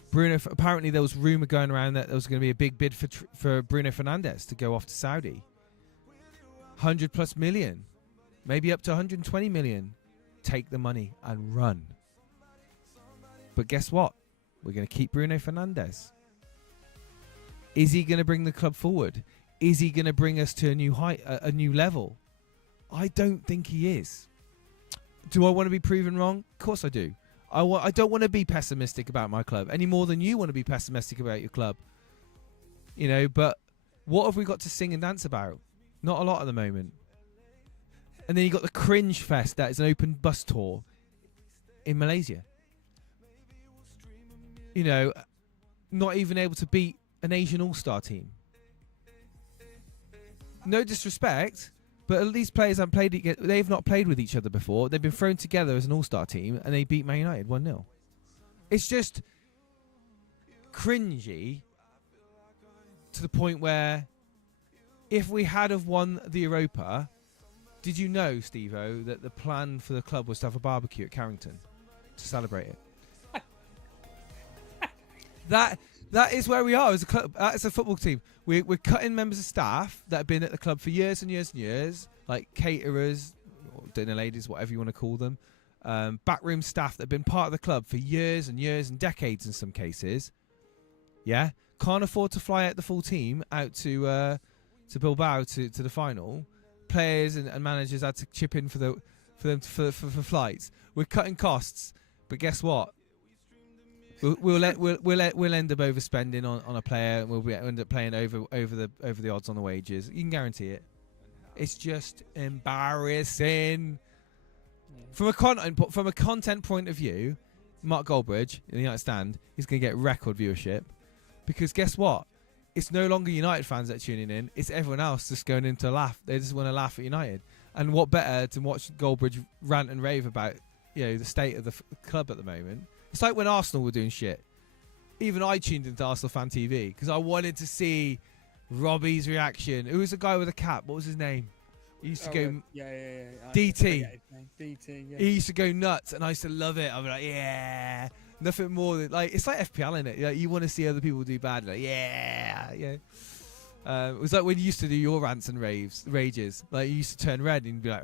Bruno, apparently there was rumour going around that there was going to be a big bid for Bruno Fernandes to go off to Saudi. 100+ million. Maybe up to 120 million. Take the money and run. But guess what? We're going to keep Bruno Fernandes. Is he going to bring the club forward? Is he going to bring us to a new height, a new level? I don't think he is. Do I want to be proven wrong? Of course I do. I don't want to be pessimistic about my club any more than you want to be pessimistic about your club. You know, but what have we got to sing and dance about? Not a lot at the moment. And then you got the cringe fest that is an open bus tour in Malaysia. You know, not even able to beat an Asian all-star team. No disrespect, but at least players haven't played. They've not played with each other before. They've been thrown together as an all-star team, and they beat Man United 1-0. It's just cringy to the point where, if we had have won the Europa, did you know, Steve-O, that the plan for the club was to have a barbecue at Carrington to celebrate it? That is where we are as a club, as a football team. We're cutting members of staff that have been at the club for years and years and years, like caterers, or dinner ladies, whatever you want to call them, backroom staff that have been part of the club for years and years and decades in some cases. Yeah, can't afford to fly out the full team out to Bilbao to the final. Players and managers had to chip in for flights. We're cutting costs, but guess what? We'll end up overspending on a player, and we'll end up playing over the odds on the wages. You can guarantee it. It's just embarrassing. Yeah. From a content point of view, Mark Goldbridge in the United Stand is going to get record viewership, because guess what? It's no longer United fans that are tuning in. It's everyone else just going in to laugh. They just want to laugh at United. And what better to watch Goldbridge rant and rave about, you know, the state of the club at the moment. It's like when Arsenal were doing shit. Even I tuned into Arsenal Fan TV because I wanted to see Robbie's reaction. Who was the guy with a cap? What was his name? He used to go... DT. DT, yeah. He used to go nuts, and I used to love it. I'd be like, yeah. Nothing more than... like, it's like FPL, innit? Like, you want to see other people do bad. Like, yeah. It was like when you used to do your rants and rages. Like, you used to turn red and be like,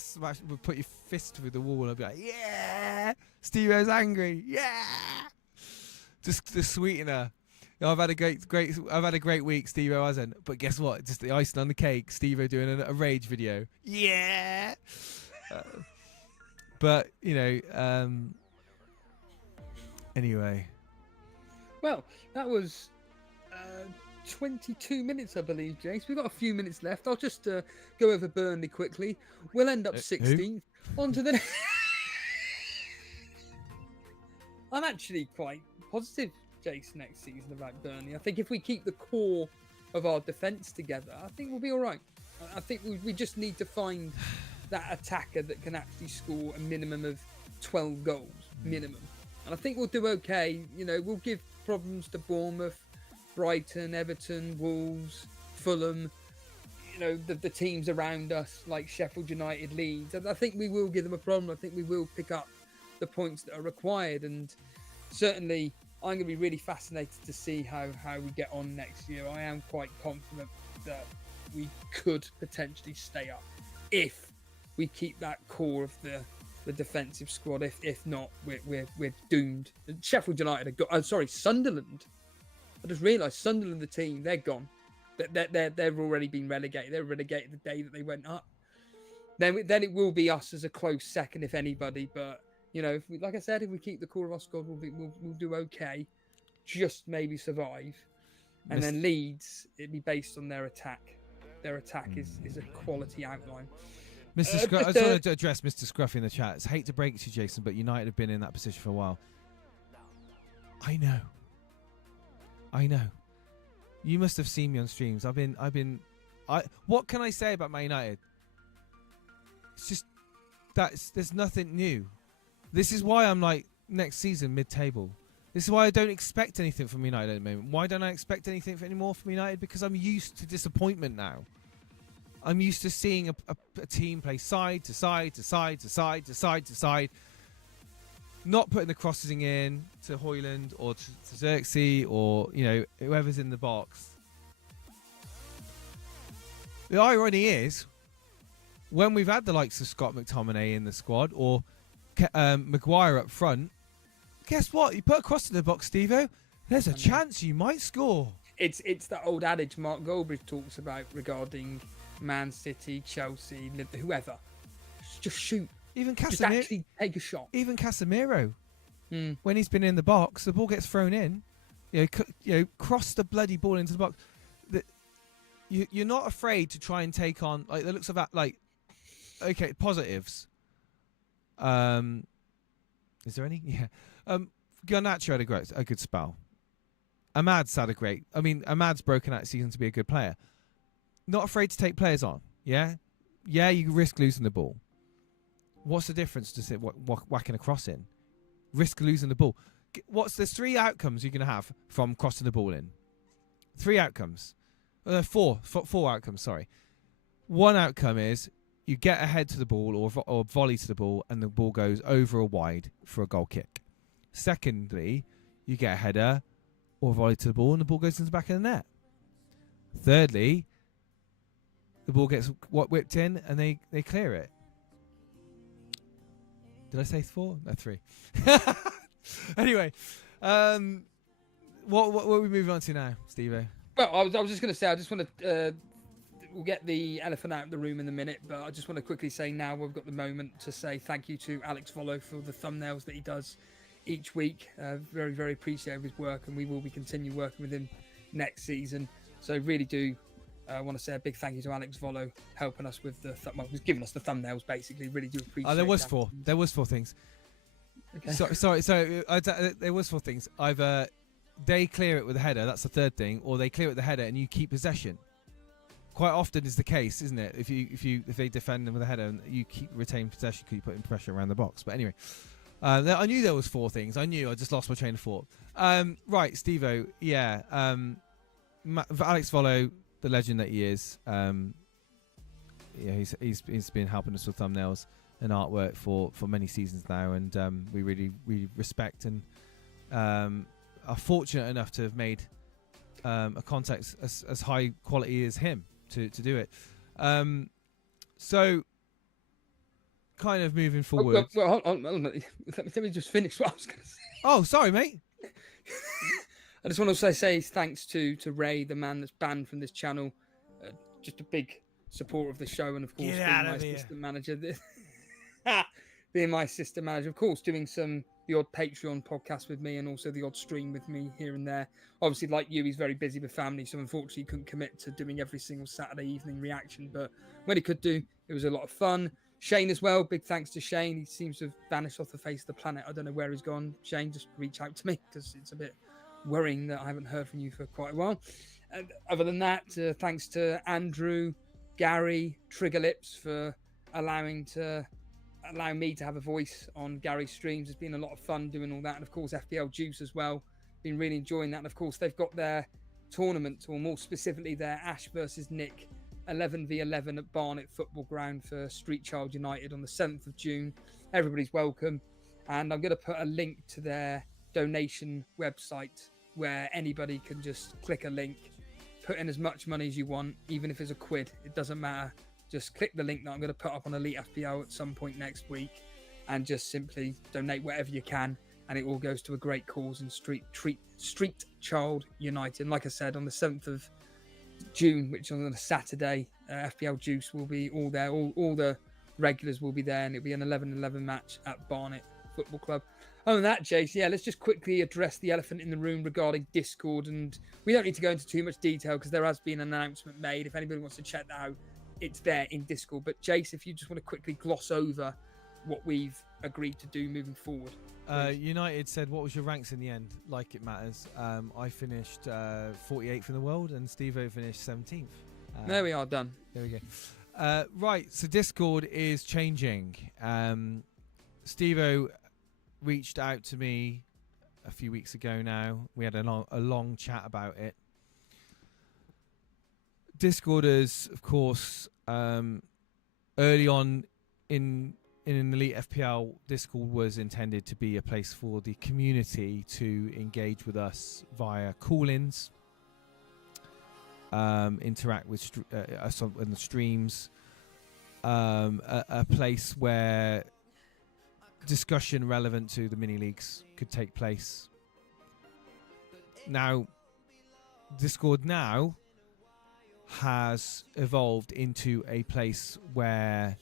smash, put your fist through the wall, and I'd be like, yeah. Steve-O's angry, yeah. Just the sweetener. I've had a great week. Steve-O hasn't, but guess what? Just the icing on the cake. Steve-O doing a rage video, yeah. But you know, anyway. Well, that was 22 minutes, I believe, James. We've got a few minutes left. I'll just go over Burnley quickly. We'll end up 16th. On to the next. I'm actually quite positive, Jason, next season about Burnley. I think if we keep the core of our defence together, I think we'll be all right. I think we just need to find that attacker that can actually score a minimum of 12 goals, minimum. And I think we'll do okay. You know, we'll give problems to Bournemouth, Brighton, Everton, Wolves, Fulham, you know, the teams around us like Sheffield United, Leeds. I think we will give them a problem. I think we will pick up the points that are required, and certainly I'm going to be really fascinated to see how we get on next year. I am quite confident that we could potentially stay up if we keep that core of the defensive squad. If not, we're doomed. Sheffield United Sunderland. I just realised Sunderland, the team, they're gone. They've already been relegated. They were relegated the day that they went up. Then it will be us as a close second, if anybody. But you know, like I said, if we keep the core of our squad, we'll do okay. Just maybe survive. And then Leeds, it'd be based on their attack. Their attack is a quality outline. Mr. I just wanted to address Mr. Scruffy in the chat. I hate to break it to you, Jason, but United have been in that position for a while. I know. You must have seen me on streams. What can I say about Man United? It's just there's nothing new. This is why I'm like next season mid-table. This is why I don't expect anything from United at the moment. Why don't I expect anything anymore from United? Because I'm used to disappointment now. I'm used to seeing a team play side to side to side to side to side to side, not putting the crosses in to Højlund or to Xerxes or whoever's in the box. The irony is, when we've had the likes of Scott McTominay in the squad or Maguire up front, guess what? You put a cross in the box, Steve-O, there's a chance you might score. It's that old adage Mark Goldbridge talks about regarding Man City, Chelsea, whoever. Just shoot. Even just actually take a shot. Even Casemiro, when he's been in the box, the ball gets thrown in. Cross the bloody ball into the box. You're not afraid to try and take on the looks of that. Okay, positives. Is there any? Yeah. Garnacho had a good spell. Ahmad's had a great. Ahmad's broken out season to be a good player. Not afraid to take players on. Yeah, you risk losing the ball. What's the difference to whacking a cross in? Risk losing the ball. There's 3 outcomes you're going to have from crossing the ball in. 3 outcomes. 4 outcomes, sorry. One outcome is you get ahead to the ball or volley to the ball and the ball goes over or wide for a goal kick. Secondly, you get a header or volley to the ball and the ball goes into the back of the net. Thirdly, the ball gets whipped in and they clear it. Did I say 4? No, 3. Anyway, what are we moving on to now, Steve-O? Well, I was just going to say, I just want to... we'll get the elephant out of the room in a minute, but I just want to quickly say now we've got the moment to say thank you to Alex Volo for the thumbnails that he does each week. Very, very appreciate his work, and we will be continue working with him next season. So really do want to say a big thank you to Alex Volo helping us with the he's giving us the thumbnails basically. Really do appreciate. There was 4. There was 4 things. Okay. Sorry. There was 4 things. Either they clear it with a header, that's the third thing, or they clear it with the header and you keep possession. Quite often is the case, isn't it? If they defend them with a header, and you retain possession because you put in pressure around the box. But anyway, I knew there was 4 things. I just lost my train of thought. Right, Steve-O. Yeah. Alex Volo, the legend that he is. He's been helping us with thumbnails and artwork for many seasons now, and we really respect and are fortunate enough to have made a contact as high quality as him to do it. So kind of moving forward. Well, hold on. Let me just finish what I was going to say. Oh, sorry, mate. I just want to say thanks to Ray, the man that's banned from this channel. Just a big supporter of the show, and of course being my assistant manager. Being my assistant manager, of course, doing the odd Patreon podcast with me and also the odd stream with me here and there. Obviously, like you, he's very busy with family, so unfortunately he couldn't commit to doing every single Saturday evening reaction. But when he could do, it was a lot of fun. Shane as well, big thanks to Shane. He seems to have vanished off the face of the planet. I don't know where he's gone. Shane, just reach out to me because it's a bit worrying that I haven't heard from you for quite a while. And other than that, thanks to Andrew, Gary, Triggerlips for allowing me to have a voice on Gary's streams. It's been a lot of fun doing all that. And of course, FPL Juice as well. Been really enjoying that. And of course, they've got their tournament, or more specifically, their Ash versus Nick 11v11 at Barnet Football Ground for Street Child United on the 7th of June. Everybody's welcome. And I'm going to put a link to their donation website where anybody can just click a link, put in as much money as you want, even if it's a quid. It doesn't matter. Just click the link that I'm going to put up on Elite FPL at some point next week and just simply donate whatever you can. And it all goes to a great cause in Street Child United. And like I said, on the 7th of June, which is on a Saturday, FPL Juice will be all there. All the regulars will be there, and it'll be an 11-11 match at Barnet Football Club. Oh, and that, Jace, yeah, let's just quickly address the elephant in the room regarding Discord. And we don't need to go into too much detail because there has been an announcement made. If anybody wants to check that out, it's there in Discord. But, Jace, if you just want to quickly gloss over what we've agreed to do moving forward. United said, what was your ranks in the end? Like it matters. I finished 48th in the world and Steve-O finished 17th. There we are, done. There we go. Right, so Discord is changing. Steve-O reached out to me a few weeks ago now. We had a long chat about it. Discord is, of course, early on in an Elite FPL, Discord was intended to be a place for the community to engage with us via call-ins, interact with us on the streams, a place where discussion relevant to the mini leagues could take place. Now, Discord now has evolved into a place where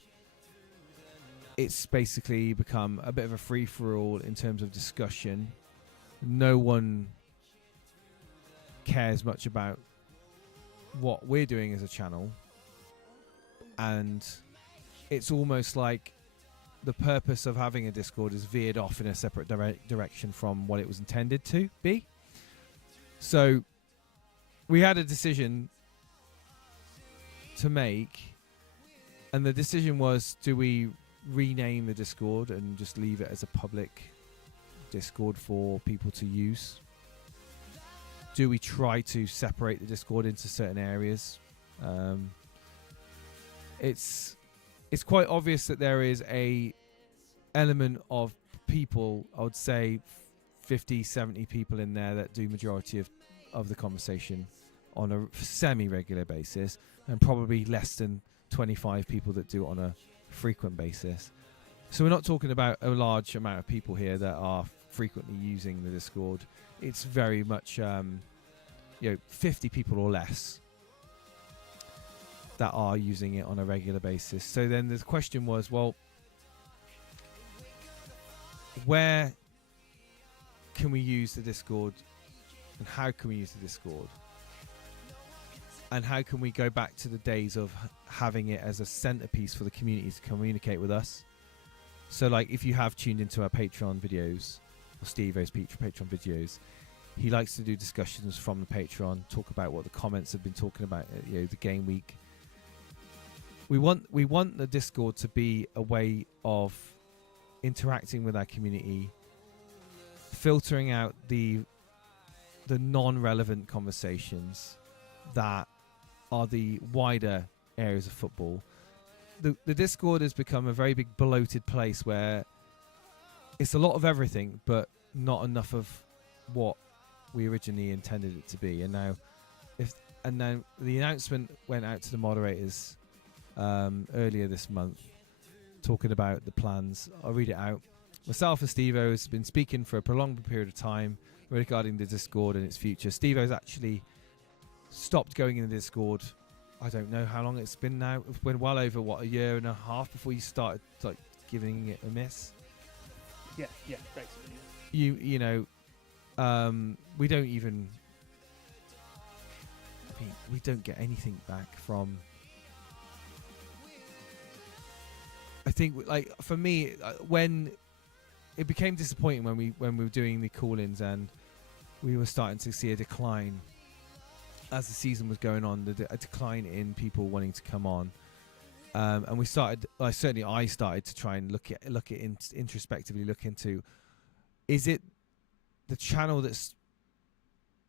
it's basically become a bit of a free-for-all in terms of discussion. No one cares much about what we're doing as a channel, and it's almost like the purpose of having a Discord is veered off in a separate direction from what it was intended to be. So we had a decision to make, and the decision was, do we rename the Discord and just leave it as a public Discord for people to use? Do we try to separate the Discord into certain areas? It's quite obvious that there is a element of people, I would say 50, 70 people in there that do majority of the conversation on a semi-regular basis, and probably less than 25 people that do it on a frequent basis. So we're not talking about a large amount of people here that are frequently using the Discord. It's very much 50 people or less that are using it on a regular basis. So then the question was, well, where can we use the Discord, and how can we use the Discord, and how can we go back to the days of having it as a centerpiece for the community to communicate with us? So like, if you have tuned into our Patreon videos, or Steve-O's Patreon videos, he likes to do discussions from the Patreon, talk about what the comments have been talking about, the game week. We want the Discord to be a way of interacting with our community, filtering out the non-relevant conversations that are the wider areas of football. The Discord has become a very big bloated place where it's a lot of everything, but not enough of what we originally intended it to be. And now the announcement went out to the moderators earlier this month, talking about the plans. I'll read it out. Myself and Steve-O has been speaking for a prolonged period of time regarding the Discord and its future. Steve-O's actually stopped going in the Discord. I don't know how long it's been now. It's been well over, a year and a half before you started giving it a miss. Yeah, basically. We don't even... we don't get anything back from... I think, for me, when it became disappointing when we were doing the call-ins and we were starting to see a decline as the season was going on, a decline in people wanting to come on, and we started. I started to try and look at introspectively look into: is it the channel that's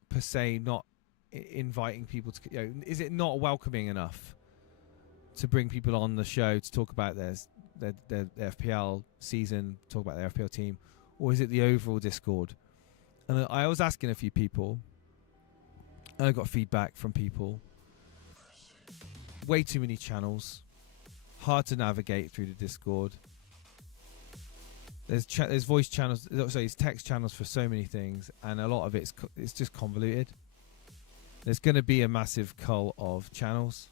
per se not inviting people to? Is it not welcoming enough to bring people on the show to talk about their FPL season, talk about their FPL team, or is it the overall Discord? And I was asking a few people, and I got feedback from people. Way too many channels, hard to navigate through the Discord. There's voice channels, there's text channels for so many things, and a lot of it's just convoluted. There's going to be a massive cull of channels.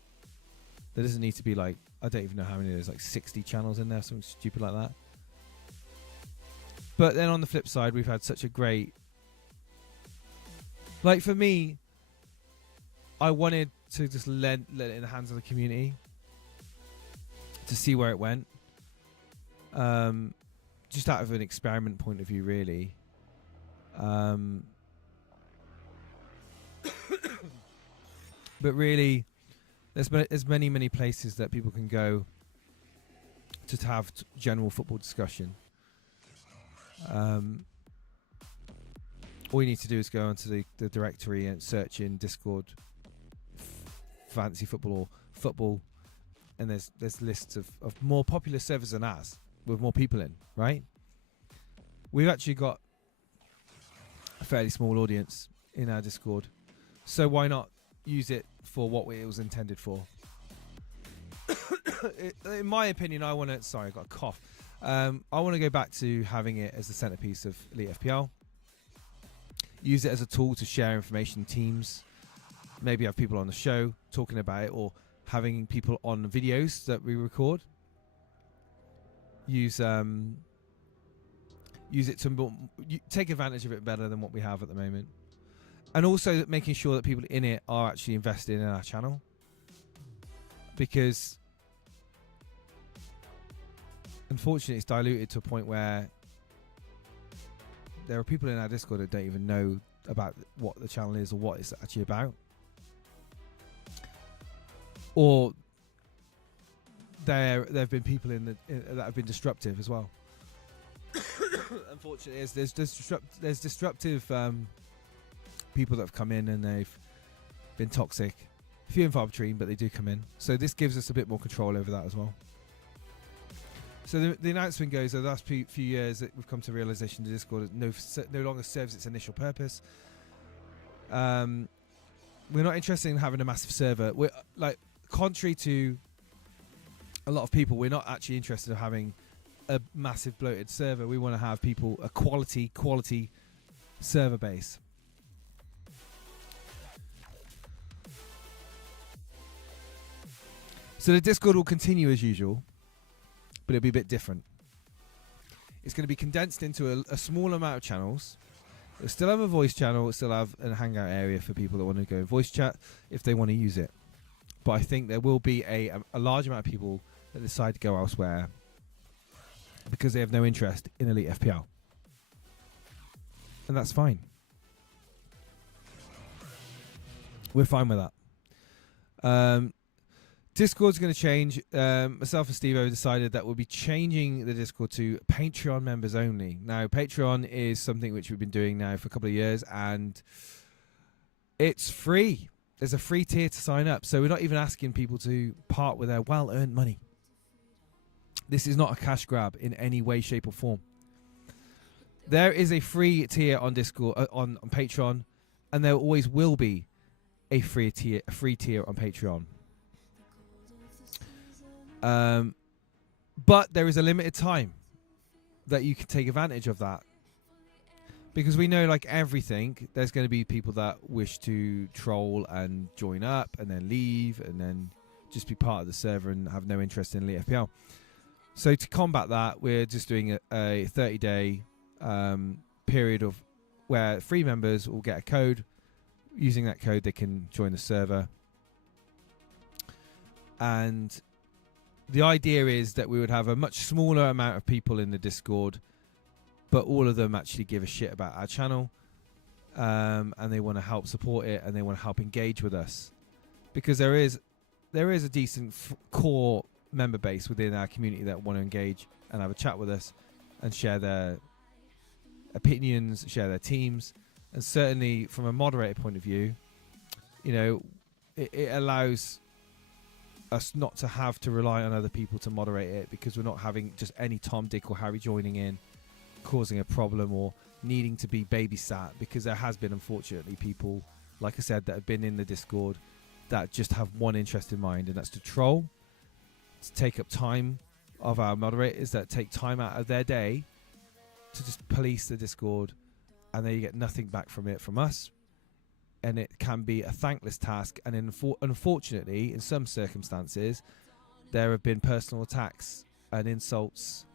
There doesn't need to be I don't even know how many there's, 60 channels in there, something stupid like that. But then on the flip side, we've had such a great, like for me, I wanted to just let it in the hands of the community to see where it went. Just out of an experiment point of view, really. But really, there's many places that people can go to have general football discussion. All you need to do is go onto the directory and search in Discord fantasy football or football, and there's lists of more popular servers than ours with more people in, right? We've actually got a fairly small audience in our Discord, so why not use it for what it was intended for? In my opinion, I got a cough. I want to go back to having it as the centerpiece of Elite FPL. Use it as a tool to share information, teams, maybe have people on the show talking about it, or having people on videos that we record. Use it to take advantage of it better than what we have at the moment. And also making sure that people in it are actually invested in our channel. Because unfortunately it's diluted to a point where there are people in our Discord that don't even know about what the channel is or what it's actually about. Or there have been people that have been disruptive as well. Unfortunately, there's disruptive people that have come in and they've been toxic. Few and far between, but they do come in. So this gives us a bit more control over that as well. So the announcement goes, over the last few years that we've come to realization the Discord no longer serves its initial purpose. We're not interested in having a massive server. We're like, contrary to a lot of people, we're not actually interested in having a massive bloated server. We want to have a quality server base. So the Discord will continue as usual, but it'll be a bit different. It's going to be condensed into a small amount of channels. It'll still have a voice channel. It'll still have a hangout area for people that want to go voice chat if they want to use it. But I think there will be a large amount of people that decide to go elsewhere because they have no interest in Elite FPL. And that's fine. We're fine with that. Discord's going to change. Myself and Steve have decided that we'll be changing the Discord to Patreon members only. Now, Patreon is something which we've been doing now for a couple of years, and it's free. There's a free tier to sign up, so we're not even asking people to part with their well-earned money. This is not a cash grab in any way, shape, or form. There is a free tier on Discord, on Patreon, and there always will be a free tier on Patreon. But there is a limited time that you can take advantage of that, because we know, like everything, there's going to be people that wish to troll and join up and then leave and then just be part of the server and have no interest in Elite FPL. So to combat that, we're just doing a 30-day period of where free members will get a code. Using that code, they can join the server. And the idea is that we would have a much smaller amount of people in the Discord, but all of them actually give a shit about our channel, and they want to help support it, and they want to help engage with us, because there is a decent core member base within our community that want to engage and have a chat with us and share their opinions, share their teams, and certainly from a moderator point of view, you know, it allows us not to have to rely on other people to moderate it, because we're not having just any Tom, Dick or Harry joining in causing a problem or needing to be babysat, because there has been, unfortunately, people, like I said, that have been in the Discord that just have one interest in mind, and that's to troll, to take up time of our moderators that take time out of their day to just police the Discord, and then you get nothing back from it from us. And it can be a thankless task, and unfortunately, in some circumstances, there have been personal attacks and insults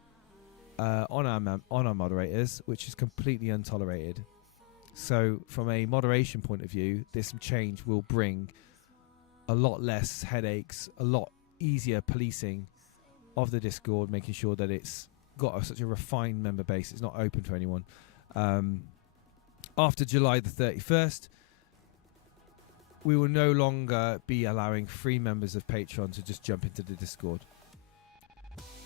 on our moderators, which is completely untolerated. So from a moderation point of view, this change will bring a lot less headaches, a lot easier policing of the Discord, making sure that it's got such a refined member base. It's not open to anyone. After July the 31st, we will no longer be allowing free members of Patreon to just jump into the Discord.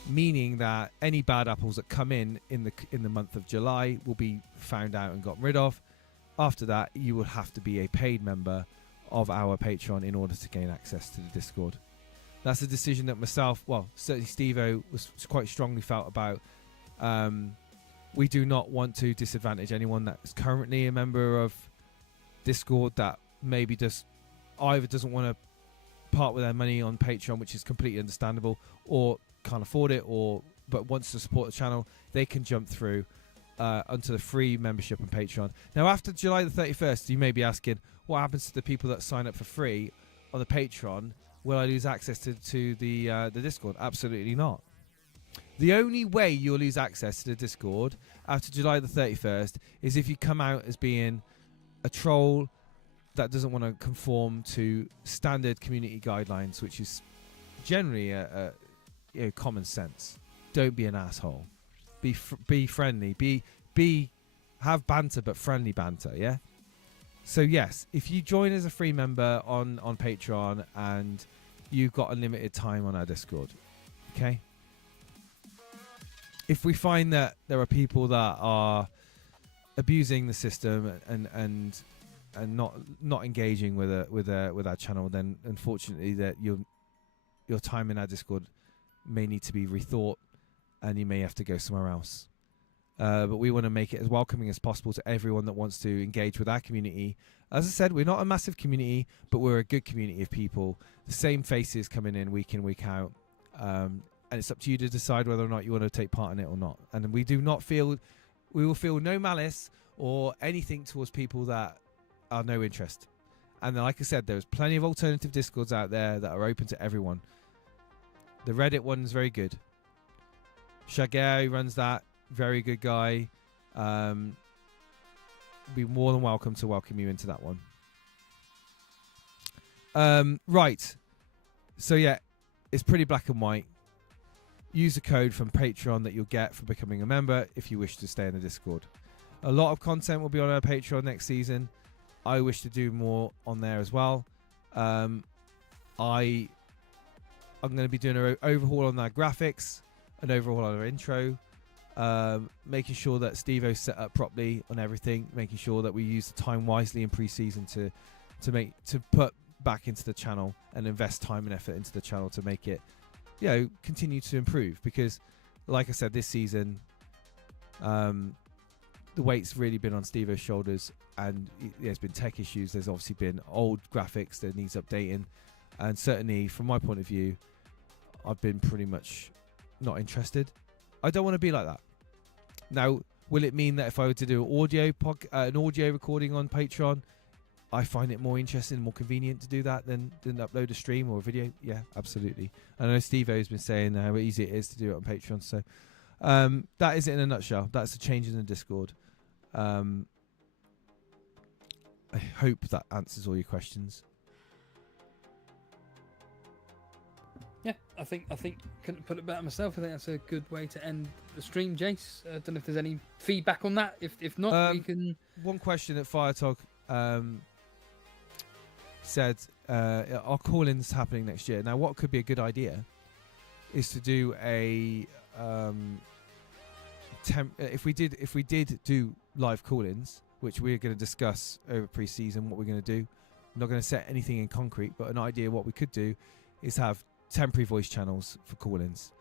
Meaning that any bad apples that come in the month of July will be found out and gotten rid of. After that, you will have to be a paid member of our Patreon in order to gain access to the Discord. That's a decision that myself, well, certainly Steve-O was quite strongly felt about. We do not want to disadvantage anyone that's currently a member of Discord that maybe just either doesn't want to part with their money on Patreon, which is completely understandable, or can't afford it, but wants to support the channel. They can jump through onto the free membership on Patreon. Now, after July the 31st, you may be asking, what happens to the people that sign up for free on the Patreon? Will I lose access to the Discord? Absolutely not. The only way you'll lose access to the Discord after July the 31st is if you come out as being a troll that doesn't want to conform to standard community guidelines, which is generally a common sense. Don't be an asshole. Be friendly. Have banter, but friendly banter. Yeah. So yes, if you join as a free member on Patreon and you've got unlimited time on our Discord, okay. If we find that there are people that are abusing the system and not engaging with our channel, then unfortunately that your time in our Discord may need to be rethought, and you may have to go somewhere else. But we want to make it as welcoming as possible to everyone that wants to engage with our community. As I said, we're not a massive community, but we're a good community of people. The same faces coming in, week out. And it's up to you to decide whether or not you want to take part in it or not. And we will feel no malice or anything towards people that are no interest. And then, like I said, there's plenty of alternative Discords out there that are open to everyone. The Reddit one is very good. Shagay runs that. Very good guy. Be more than welcome to welcome you into that one. Right. So yeah, it's pretty black and white. Use the code from Patreon that you'll get for becoming a member if you wish to stay in the Discord. A lot of content will be on our Patreon next season. I wish to do more on there as well. I'm going to be doing an overhaul on our graphics, an overhaul on our intro, making sure that Steve-O's set up properly on everything, making sure that we use the time wisely in pre-season to put back into the channel and invest time and effort into the channel to make it, continue to improve. Because, like I said, this season, the weight's really been on Steve-O's shoulders, and there's been tech issues. There's obviously been old graphics that needs updating, and certainly from my point of view, I've been pretty much not interested. I don't want to be like that. Now, will it mean that if I were to do an audio recording on Patreon, I find it more interesting, more convenient to do that than upload a stream or a video? Yeah, absolutely. I know Steve-O's been saying how easy it is to do it on Patreon. So that is it in a nutshell. That's the changes in the Discord. I hope that answers all your questions. Yeah, I think couldn't put it better myself. I think that's a good way to end the stream, Jace. I don't know if there's any feedback on that. If not, we can. One question that Firetalk said, are call-ins happening next year? Now, what could be a good idea is to do a if we did do live call-ins, which we're going to discuss over pre-season, what we're going to do. I'm not going to set anything in concrete, but an idea what we could do is have temporary voice channels for call-ins,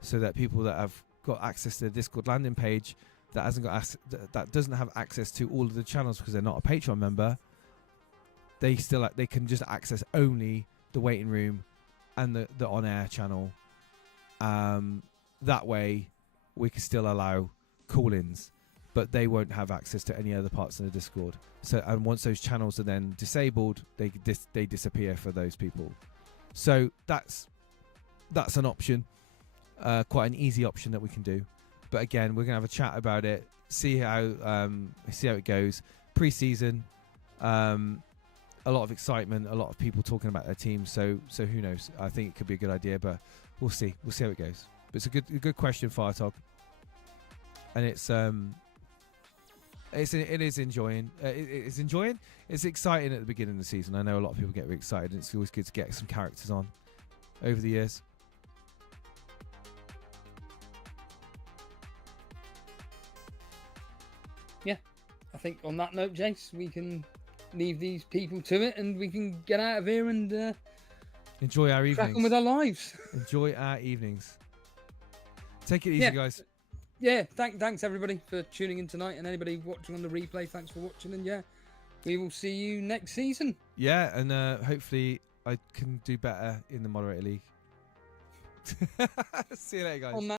so that people that have got access to the Discord landing page that doesn't have access to all of the channels because they're not a Patreon member, they can just access only the waiting room and the on-air channel. That way we can still allow call-ins, but they won't have access to any other parts of the Discord. So, and once those channels are then disabled, they disappear for those people. So that's an option, quite an easy option that we can do. But again, we're gonna have a chat about it, see how it goes. Pre-season, a lot of excitement, a lot of people talking about their teams. So who knows? I think it could be a good idea, but we'll see. We'll see how it goes. But it's a good question, Firetog, and it's enjoying. It's exciting at the beginning of the season. I know a lot of people get really excited, and it's always good to get some characters on over the years. Yeah, I think on that note, Jace, we can leave these people to it, and we can get out of here and enjoy our crack evenings. on with our lives. Enjoy our evenings. Take it easy, Yeah. guys. Yeah, thanks everybody for tuning in tonight, and anybody watching on the replay, thanks for watching, and yeah, we will see you next season. Yeah, and hopefully I can do better in the moderator league. See you later, guys. On that